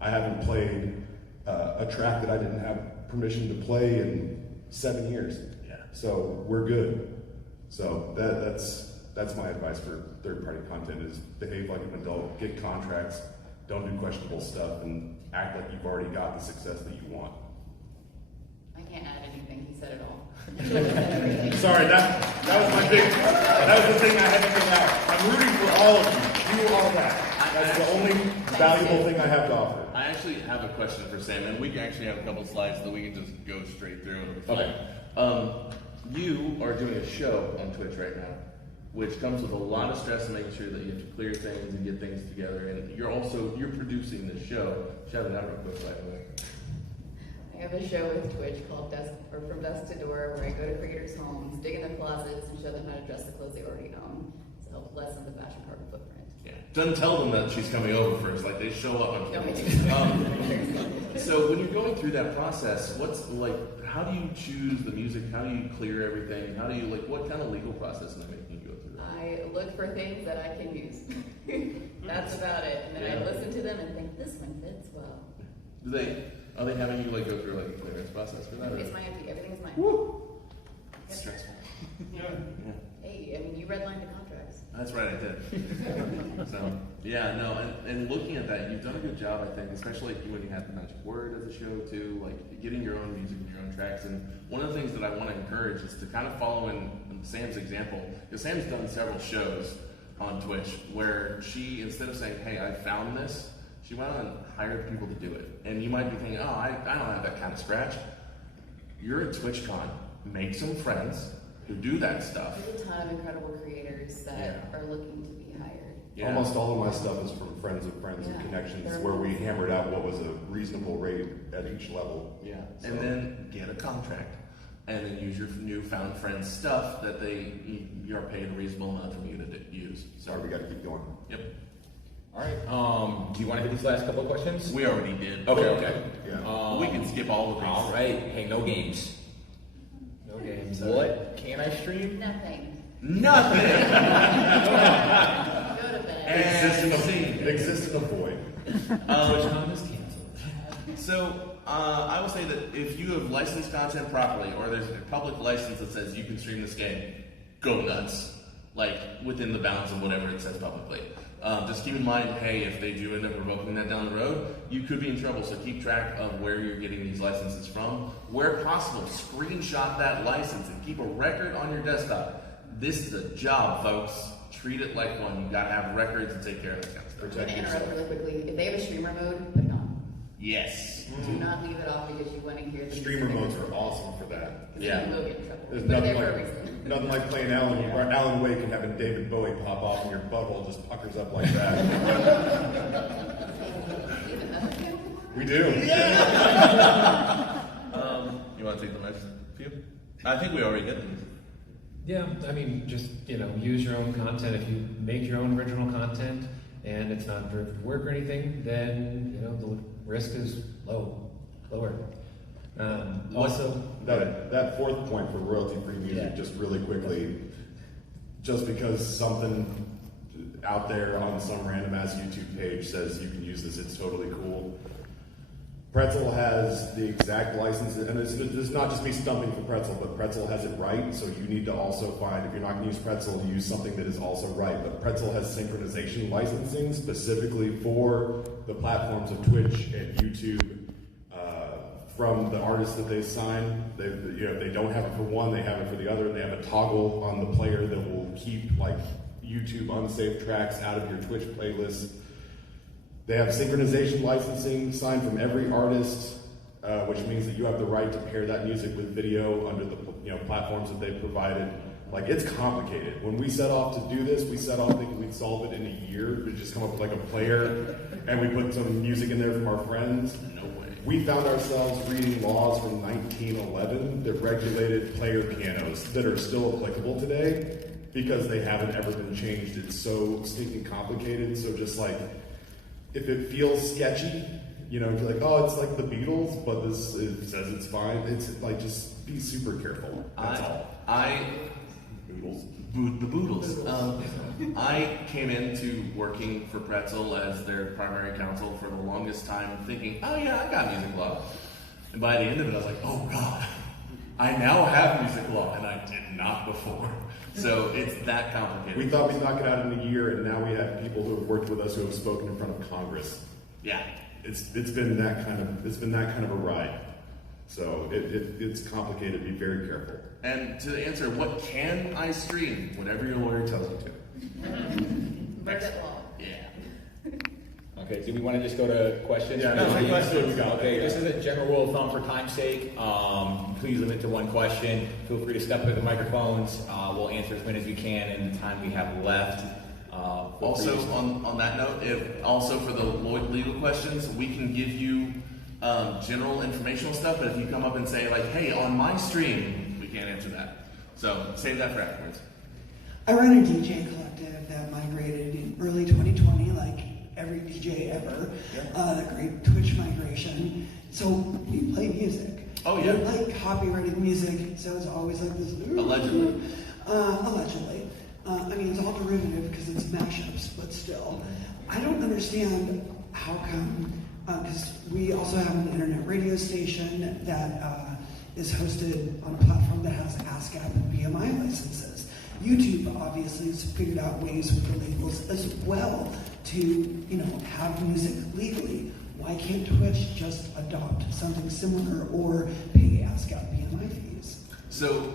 I haven't played a track that I didn't have permission to play in 7 years. Yeah. So we're good. So that's my advice for third-party content is behave like an adult, get contracts, don't do questionable stuff, and act like you've already got the success that you want. I can't add anything. He said it all. Sorry, that was my big, that was the thing I had to get out. I'm rooting for all of you. Do all that. That's the only valuable thing I have to offer. I actually have a question for Sam, and we can actually have a couple slides that we can just go straight through. Okay. You are doing a show on Twitch right now, which comes with a lot of stress and making sure that you have to clear things and get things together. And you're producing the show. Shout it out real quick, by the way. I have a show with Twitch called From Dusk to Door, where I go to creators' homes, dig in their closets, and show them how to dress the clothes they already own to help lessen the fashion carbon footprint. Yeah. Doesn't tell them that she's coming over first. Like, they show up on No, we Twitch. do. So when you're going through that process, how do you choose the music? How do you clear everything? How do you, what kind of legal process am I making you go through that? I look for things that I can use. That's about it. And then I listen to them and think, this one fits well. Are they having you go through a clearance process for that? It's my IP. Everything's mine. Woo! Yep. Stressful. Yeah. Hey, I mean, you redlined the contracts. That's right, I did. So, yeah, no, and looking at that, you've done a good job, I think, especially when you had the Magic Word as a show, too, getting your own music and your own tracks. And one of the things that I want to encourage is to kind of follow in Sam's example, because Sam's done several shows on Twitch where she, instead of saying, hey, I found this, she went out and hired people to do it. And you might be thinking, oh, I don't have that kind of scratch. You're at TwitchCon, make some friends, who do that stuff. There's a ton of incredible creators that are looking to be hired. Yeah. Almost all of my stuff is from friends of friends and connections They're where we amazing. hammered out what was a reasonable rate at each level. Yeah, So- and then get a contract, and then use your newfound friends' stuff that you're paid a reasonable amount from you to use. Sorry, we got to keep going. Yep, All right. Do you want to hit these last couple of questions? we already did. Okay. Yeah. We can skip all of these. All right. Hey, no games. No games. What can I stream? Nothing. Nothing. Go to bed. Exist in a void. TwitchCon is canceled. So I will say that if you have licensed content properly, or there's a public license that says you can stream this game, go nuts. Like within the bounds of whatever it says publicly. Just keep in mind, hey, if they do end up revoking that down the road, you could be in trouble. So keep track of where you're getting these licenses from. Where possible, screenshot that license and keep a record on your desktop. This is a job, folks. Treat it like one. You gotta have records and take care of that kind of stuff. I'm going to interrupt really quickly. If they have a streamer mode, put it on. Yes. Do not leave it off because you want to hear the Streamer modes are awesome for that. Yeah. You will get in trouble. There's Put it there nothing for a like, reason. nothing like playing Alan Wake and having David Bowie pop off and your butthole just puckers up like that. Even that. We do. You want to take the next few? I think we already did these. Yeah, I mean, just, use your own content. If you make your own original content and it's not derivative work or anything, then, the risk is lower. Also, That fourth point for royalty-free music, just really quickly, just because something out there on some random ass YouTube page says you can use this, it's totally cool. Pretzel has the exact license, and it's not just me stumping for Pretzel, but Pretzel has it right, so you need to also find, if you're not going to use Pretzel, use something that is also right. But Pretzel has synchronization licensing specifically for the platforms of Twitch and YouTube. From the artists that they sign, they don't have it for one, they have it for the other, and they have a toggle on the player that will keep like YouTube unsafe tracks out of your Twitch playlist. They have synchronization licensing signed from every artist, which means that you have the right to pair that music with video under the platforms that they've provided. Like, it's complicated. When we set off to do this, we set off thinking we'd solve it in a year. We'd just come up with like a player, and we put some music in there from our friends. No way. We found ourselves reading laws from 1911 that regulated player pianos that are still applicable today because they haven't ever been changed. It's so stinking complicated. So just like, if it feels sketchy, you're like, oh, it's like the Beatles, but it says it's fine. It's like, just be super careful. That's all. Boodles. The Boodles. I came into working for Pretzel as their primary counsel for the longest time, thinking, oh yeah, I got music law. And by the end of it, I was like, oh god, I now have music law, and I did not before. So it's that complicated. We thought we'd knock it out in a year, and now we have people who have worked with us who have spoken in front of Congress. Yeah. It's been that kind of a ride. So it's complicated. Be very careful. And to answer, what can I stream? Whatever your lawyer tells you to. Murder law. Yeah. Okay, do we want to just go to questions? Yeah, from the no, audience? questions. Okay, just as a general rule of thumb for time's sake, please limit to one question. Feel free to step up to the microphones. We'll answer as many as we can in the time we have left. Also, on that note, also for the legal questions, we can give you general informational stuff, but if you come up and say, like, hey, on my stream, we can't answer that. So save that for afterwards. I run a DJ collective that migrated in early 2020, like every DJ ever. The great Twitch migration. So we play music. Oh, yeah. We like copyrighted music, so it's always like this. Allegedly. Allegedly. I mean, it's all derivative because it's mashups, but still. I don't understand how come, because we also have an internet radio station that is hosted on a platform that has ASCAP and BMI licenses. YouTube obviously has figured out ways with the labels as well to, have music legally. Why can't Twitch just adopt something similar or pay ASCAP BMI fees? So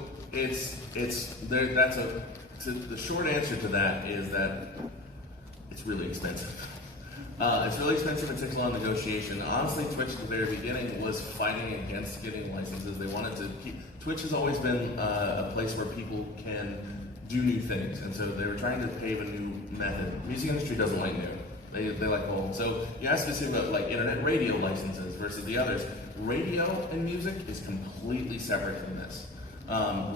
the short answer to that is that it's really expensive. It's really expensive and takes a lot of negotiation. Honestly, Twitch at the very beginning was fighting against getting licenses. They wanted to keep. Twitch has always been a place where people can do new things, and so they were trying to pave a new method. The music industry doesn't like new. They like old. So you asked specifically about like internet radio licenses versus the others. Radio and music is completely separate from this.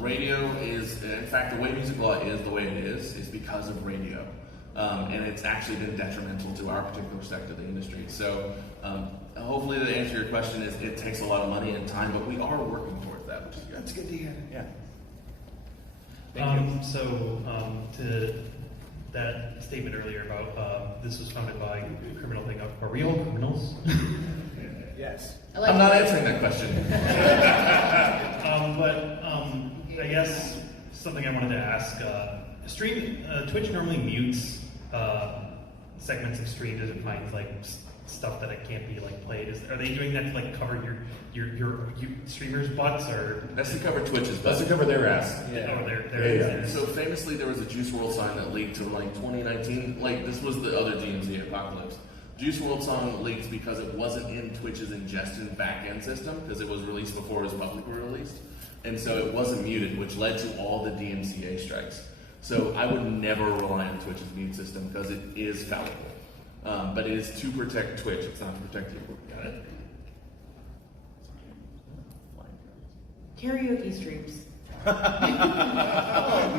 Radio is, in fact, the way music law is the way it is because of radio. And it's actually been detrimental to our particular sector of the industry. So hopefully to answer your question is it takes a lot of money and time, but we are working towards that, which is good. That's good to hear. Yeah. To that statement earlier about this was funded by a criminal thing, are we all criminals? Yes. I'm not answering that question. I guess something I wanted to ask, Twitch normally mutes segments of stream to find like stuff that it can't be like played. Are they doing that to like cover your streamers' butts, or That's to cover Twitch's That's butts. to cover their ass. their So famously, there was a Juice WRLD song that leaked in like 2019. Like this was the other DMZ apocalypse. Juice WRLD song leaked because it wasn't in Twitch's ingestion backend system because it was released before it was publicly released, and so it wasn't muted, which led to all the DMCA strikes. So I would never rely on Twitch's mute system because it is fallible. But it is to protect Twitch. It's not to protect you. Got it? Karaoke streams.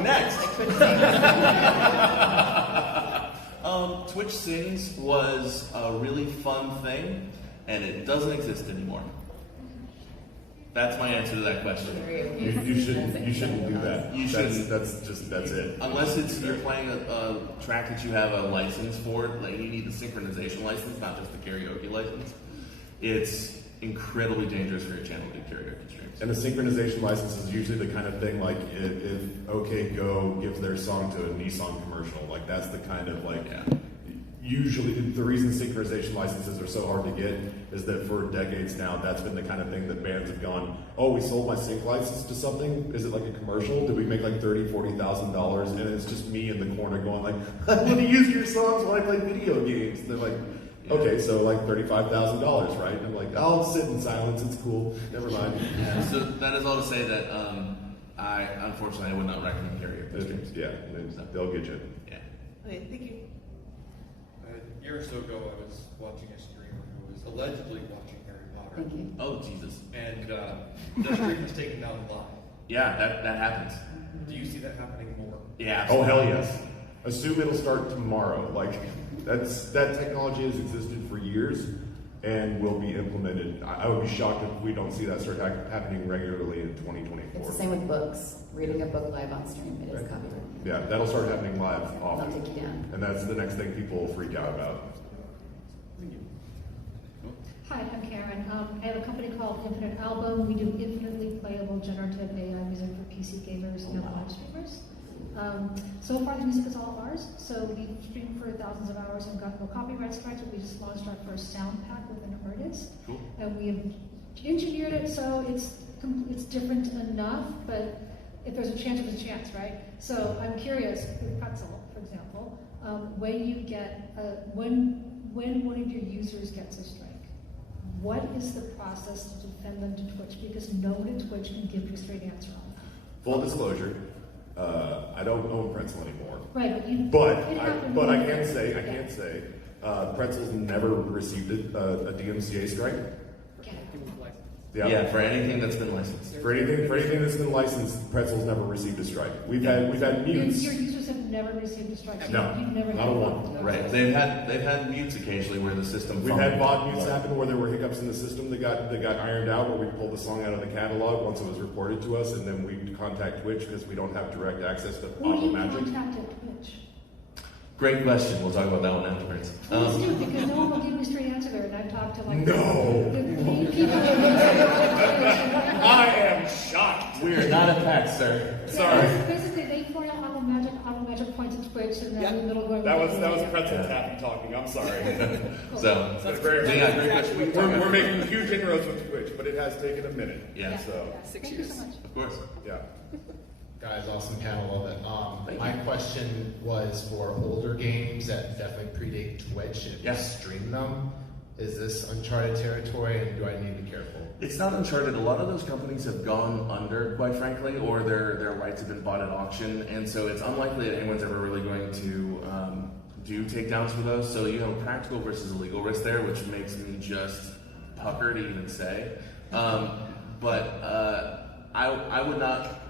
Next. Twitch Sings was a really fun thing, and it doesn't exist anymore. That's my answer to that question. You shouldn't do that. You shouldn't. That's it. Unless you're playing a track that you have a license for, like you need the synchronization license, not just the karaoke license. It's incredibly dangerous for your channel to do karaoke streams. And the synchronization license is usually the kind of thing like if OK Go gives their song to a Nissan commercial, like that's the kind of like. Yeah. Usually, the reason synchronization licenses are so hard to get is that for decades now, that's been the kind of thing that bands have gone, oh, we sold my sync license to something? Is it like a commercial? Did we make like $30,000, $40,000? And it's just me in the corner going like, I want to use your songs when I play video games. And they're like, okay, so like $35,000, right? And I'm like, I'll sit in silence. It's cool. Never mind. Yeah, so that is all to say that unfortunately, I would not recommend karaoke streams. Yeah, they'll get you. Yeah. Okay, thank you. A year or so ago, I was watching a streamer who was allegedly watching Harry Potter. Thank you. Oh, Jesus. And the stream was taken down live. Yeah, that happens. Do you see that happening more? Yeah. Oh, Absolutely. hell yes. Assume it'll start tomorrow. Like, that technology has existed for years and will be implemented. I would be shocked if we don't see that start happening regularly in 2024. It's the same with books. Reading a book live on stream, it is copyrighted. Yeah, that'll start happening live often. They'll take you down. And that's the next thing people will freak out about. Hi, I'm Karen. I have a company called Infinite Album. We do infinitely playable generative AI music for PC gamers and live streamers. So far, the music is all ours. So we've streamed for thousands of hours and got no copyright strikes, but we just launched our first sound pack with an artist. Cool. And we have engineered it so it's different enough, but if there's a chance, there's a chance, right? So I'm curious, with Pretzel, for example, when you get, when one of your users gets a strike, what is the process to defend them to Twitch? Because no one at Twitch can give you a straight answer on that. Full disclosure, I don't own Pretzel anymore. Right, But it happened. but I can say, Pretzel's never received a DMCA strike. Yeah, for anything that's been licensed. For anything that's been licensed, Pretzel's never received a strike. We've had mutes. Your users have never received a strike. So No, you've never not had a one. Right. They've had mutes occasionally where the system. We've had bot mutes happen where there were hiccups in the system that got ironed out, where we pulled the song out of the catalog once it was reported to us, and then we contact Twitch because we don't have direct access to Who do you Automagic. contact at Twitch? Great question. We'll talk about that one afterwards. Please do, because no one will give me a straight answer there, and I've talked to like No. the people. I am shocked. We are not attacked, sir. Sorry. Basically, they point out Automagic points at Twitch, and then in the middle going. That was McLaffyTaffy talking. I'm sorry. So That's very yeah, great question. We're making huge inroads with Twitch, but it has taken a minute. Yeah. So 6 years. Thank you so much. Of course. yeah. Guys, awesome panel, love it. My question was for older games that definitely predate Twitch. If you stream them, is this uncharted territory, and do I need to be careful? It's not uncharted. A lot of those companies have gone under, quite frankly, or their rights have been bought at auction, and so it's unlikely that anyone's ever really going to do takedowns for those. So you have a practical versus a legal risk there, which makes me just pucker to even say. But I would not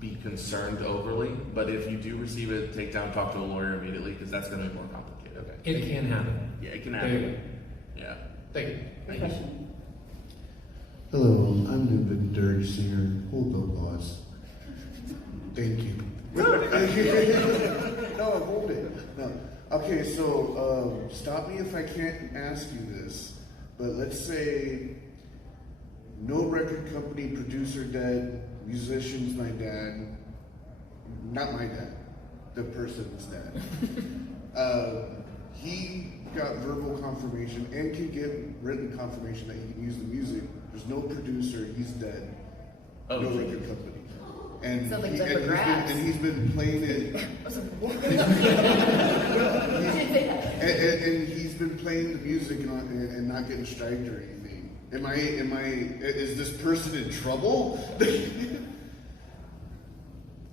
be concerned overly, but if you do receive a takedown, talk to a lawyer immediately, because that's going to be more complicated. Okay. It can happen. Yeah, it can happen. Yeah. Thank you. Thank you. Hello, I'm the Dirty Singer. Hold up, boss. Thank you. No, hold it. No. Okay, so stop me if I can't ask you this, but let's say no record company, producer dead, musician's my dad, not my dad, the person's dad. He got verbal confirmation and can get written confirmation that he can use the music. There's no producer, he's dead. No record company. And, he's been playing it. and he's been playing the music and not getting striked or anything. Is this person in trouble?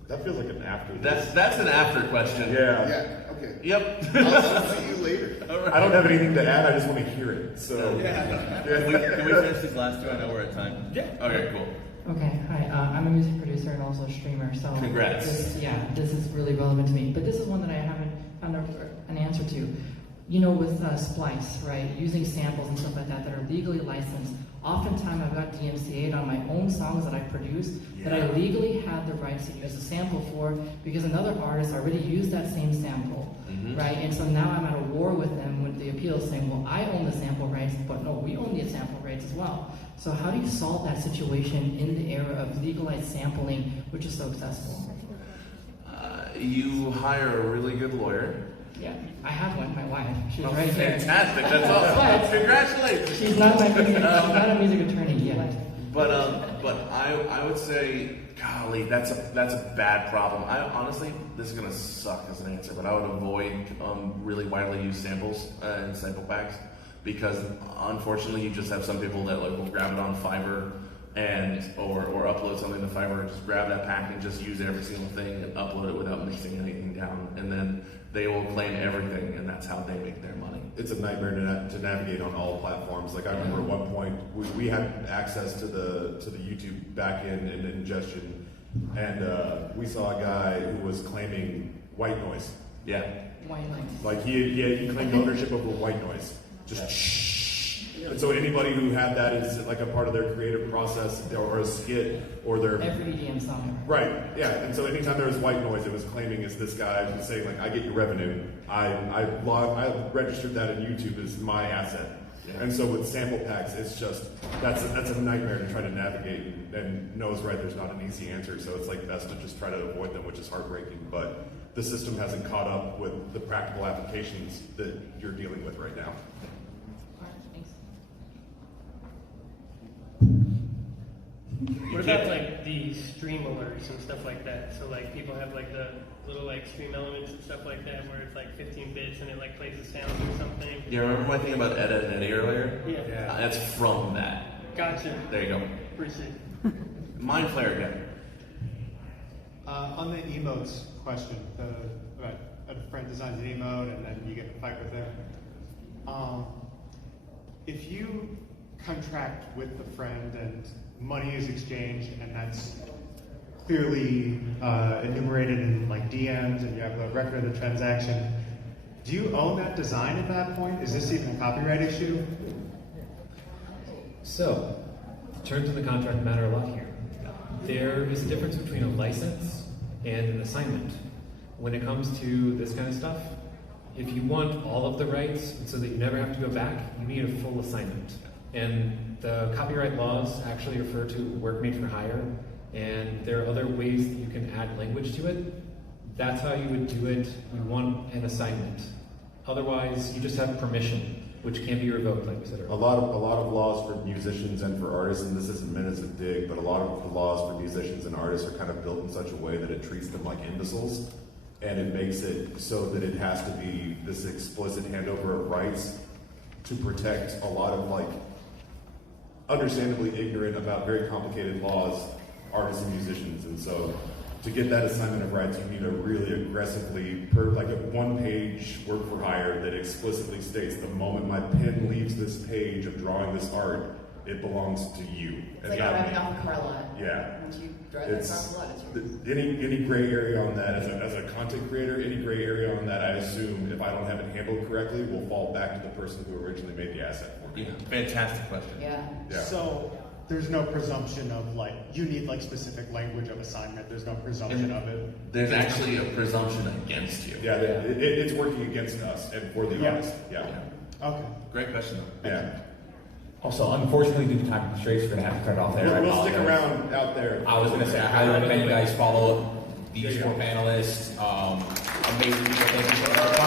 That feels like an after. That's an after question. Yeah. Okay. Yep. I'll see you later. I don't have anything to add. I just want to hear it. So. Can we finish these last two? I know we're at time. Yeah. Okay. Cool. Okay, hi, I'm a music producer and also a streamer, so congrats. This is really relevant to me. But this is one that I haven't found an answer to. You know, with Splice, right, using samples and stuff like that that are legally licensed, oftentimes I've got DMCA'd on my own songs that I produce that I legally had the rights to use a sample for because another artist already used that same sample, right? And so now I'm at a war with them with the appeal saying, well, I own the sample rights, but no, we own the sample rights as well. So how do you solve that situation in the era of legalized sampling, which is so accessible? You hire a really good lawyer. Yeah, I have one, my wife. She's right here. Fantastic, that's awesome. Congratulations. She's not a music attorney yet. But I would say, golly, that's a bad problem. I honestly, this is gonna suck as an answer, but I would avoid really widely used samples and sample packs. Because unfortunately, you just have some people that will grab it on Fiverr or upload something to Fiverr, just grab that pack and just use every single thing and upload it without mixing anything down, and then they will claim everything, and that's how they make their money. It's a nightmare to navigate on all platforms. Like I remember at one point we had access to the YouTube backend and ingestion, and we saw a guy who was claiming white noise. Yeah. White noise. Like he claimed ownership over white noise. Just shh. And so anybody who had that as like a part of their creative process or a skit or their every EDM song. Right. Yeah. And so anytime there was white noise, it was claiming as this guy was saying like, I get your revenue. I registered that in YouTube as my asset. Yeah. And so with sample packs, it's just that's a nightmare to try to navigate. And Noah's right. There's not an easy answer. So it's like best to just try to avoid them, which is heartbreaking. But the system hasn't caught up with the practical applications that you're dealing with right now. What about like the stream alerts and stuff like that? So like people have like the little like stream elements and stuff like that where it's like 15 bits and it like plays the sound or something. You remember my thing about Edit and Eddie earlier? Yeah. That's from that. Gotcha. There you go. Appreciate it. Mind Flayer again. On the emotes question, a friend designs an emote and then you get to fight with them. If you contract with the friend and money is exchanged and that's clearly enumerated in like DMs and you have a record of the transaction, do you own that design at that point? Is this even a copyright issue? So, the terms of the contract matter a lot here. There is a difference between a license and an assignment. When it comes to this kind of stuff, if you want all of the rights so that you never have to go back, you need a full assignment. And the copyright laws actually refer to work made for hire, and there are other ways that you can add language to it. That's how you would do it. You want an assignment. Otherwise, you just have permission. which can be revoked, like we said earlier. A lot of laws for musicians and for artists, and this isn't meant as a dig, but a lot of the laws for musicians and artists are kind of built in such a way that it treats them like imbeciles, and it makes it so that it has to be this explicit handover of rights to protect a lot of like understandably ignorant about very complicated laws, artists and musicians. And so to get that assignment of rights, you need a really aggressively, like a one-page work for hire that explicitly states the moment my pen leaves this page of drawing this art, it belongs to you. It's like driving off a car lot. Yeah. Once you drive that car off a lot, it's yours. Any gray area on that, as a content creator, any gray area on that, I assume if I don't have it handled correctly, will fall back to the person who originally made the asset for me. Yeah, fantastic question. Yeah. So there's no presumption of like, you need like specific language of assignment. There's no presumption of it. There's actually a presumption against you. Yeah, it's working against us and for the artist. Yeah. Okay. Great question though. Yeah. Also, unfortunately, due to time constraints, we're going to have to cut it off there. We'll stick around out there. I was going to say, I highly recommend you guys follow these four panelists. Amazing people. Thank you so much.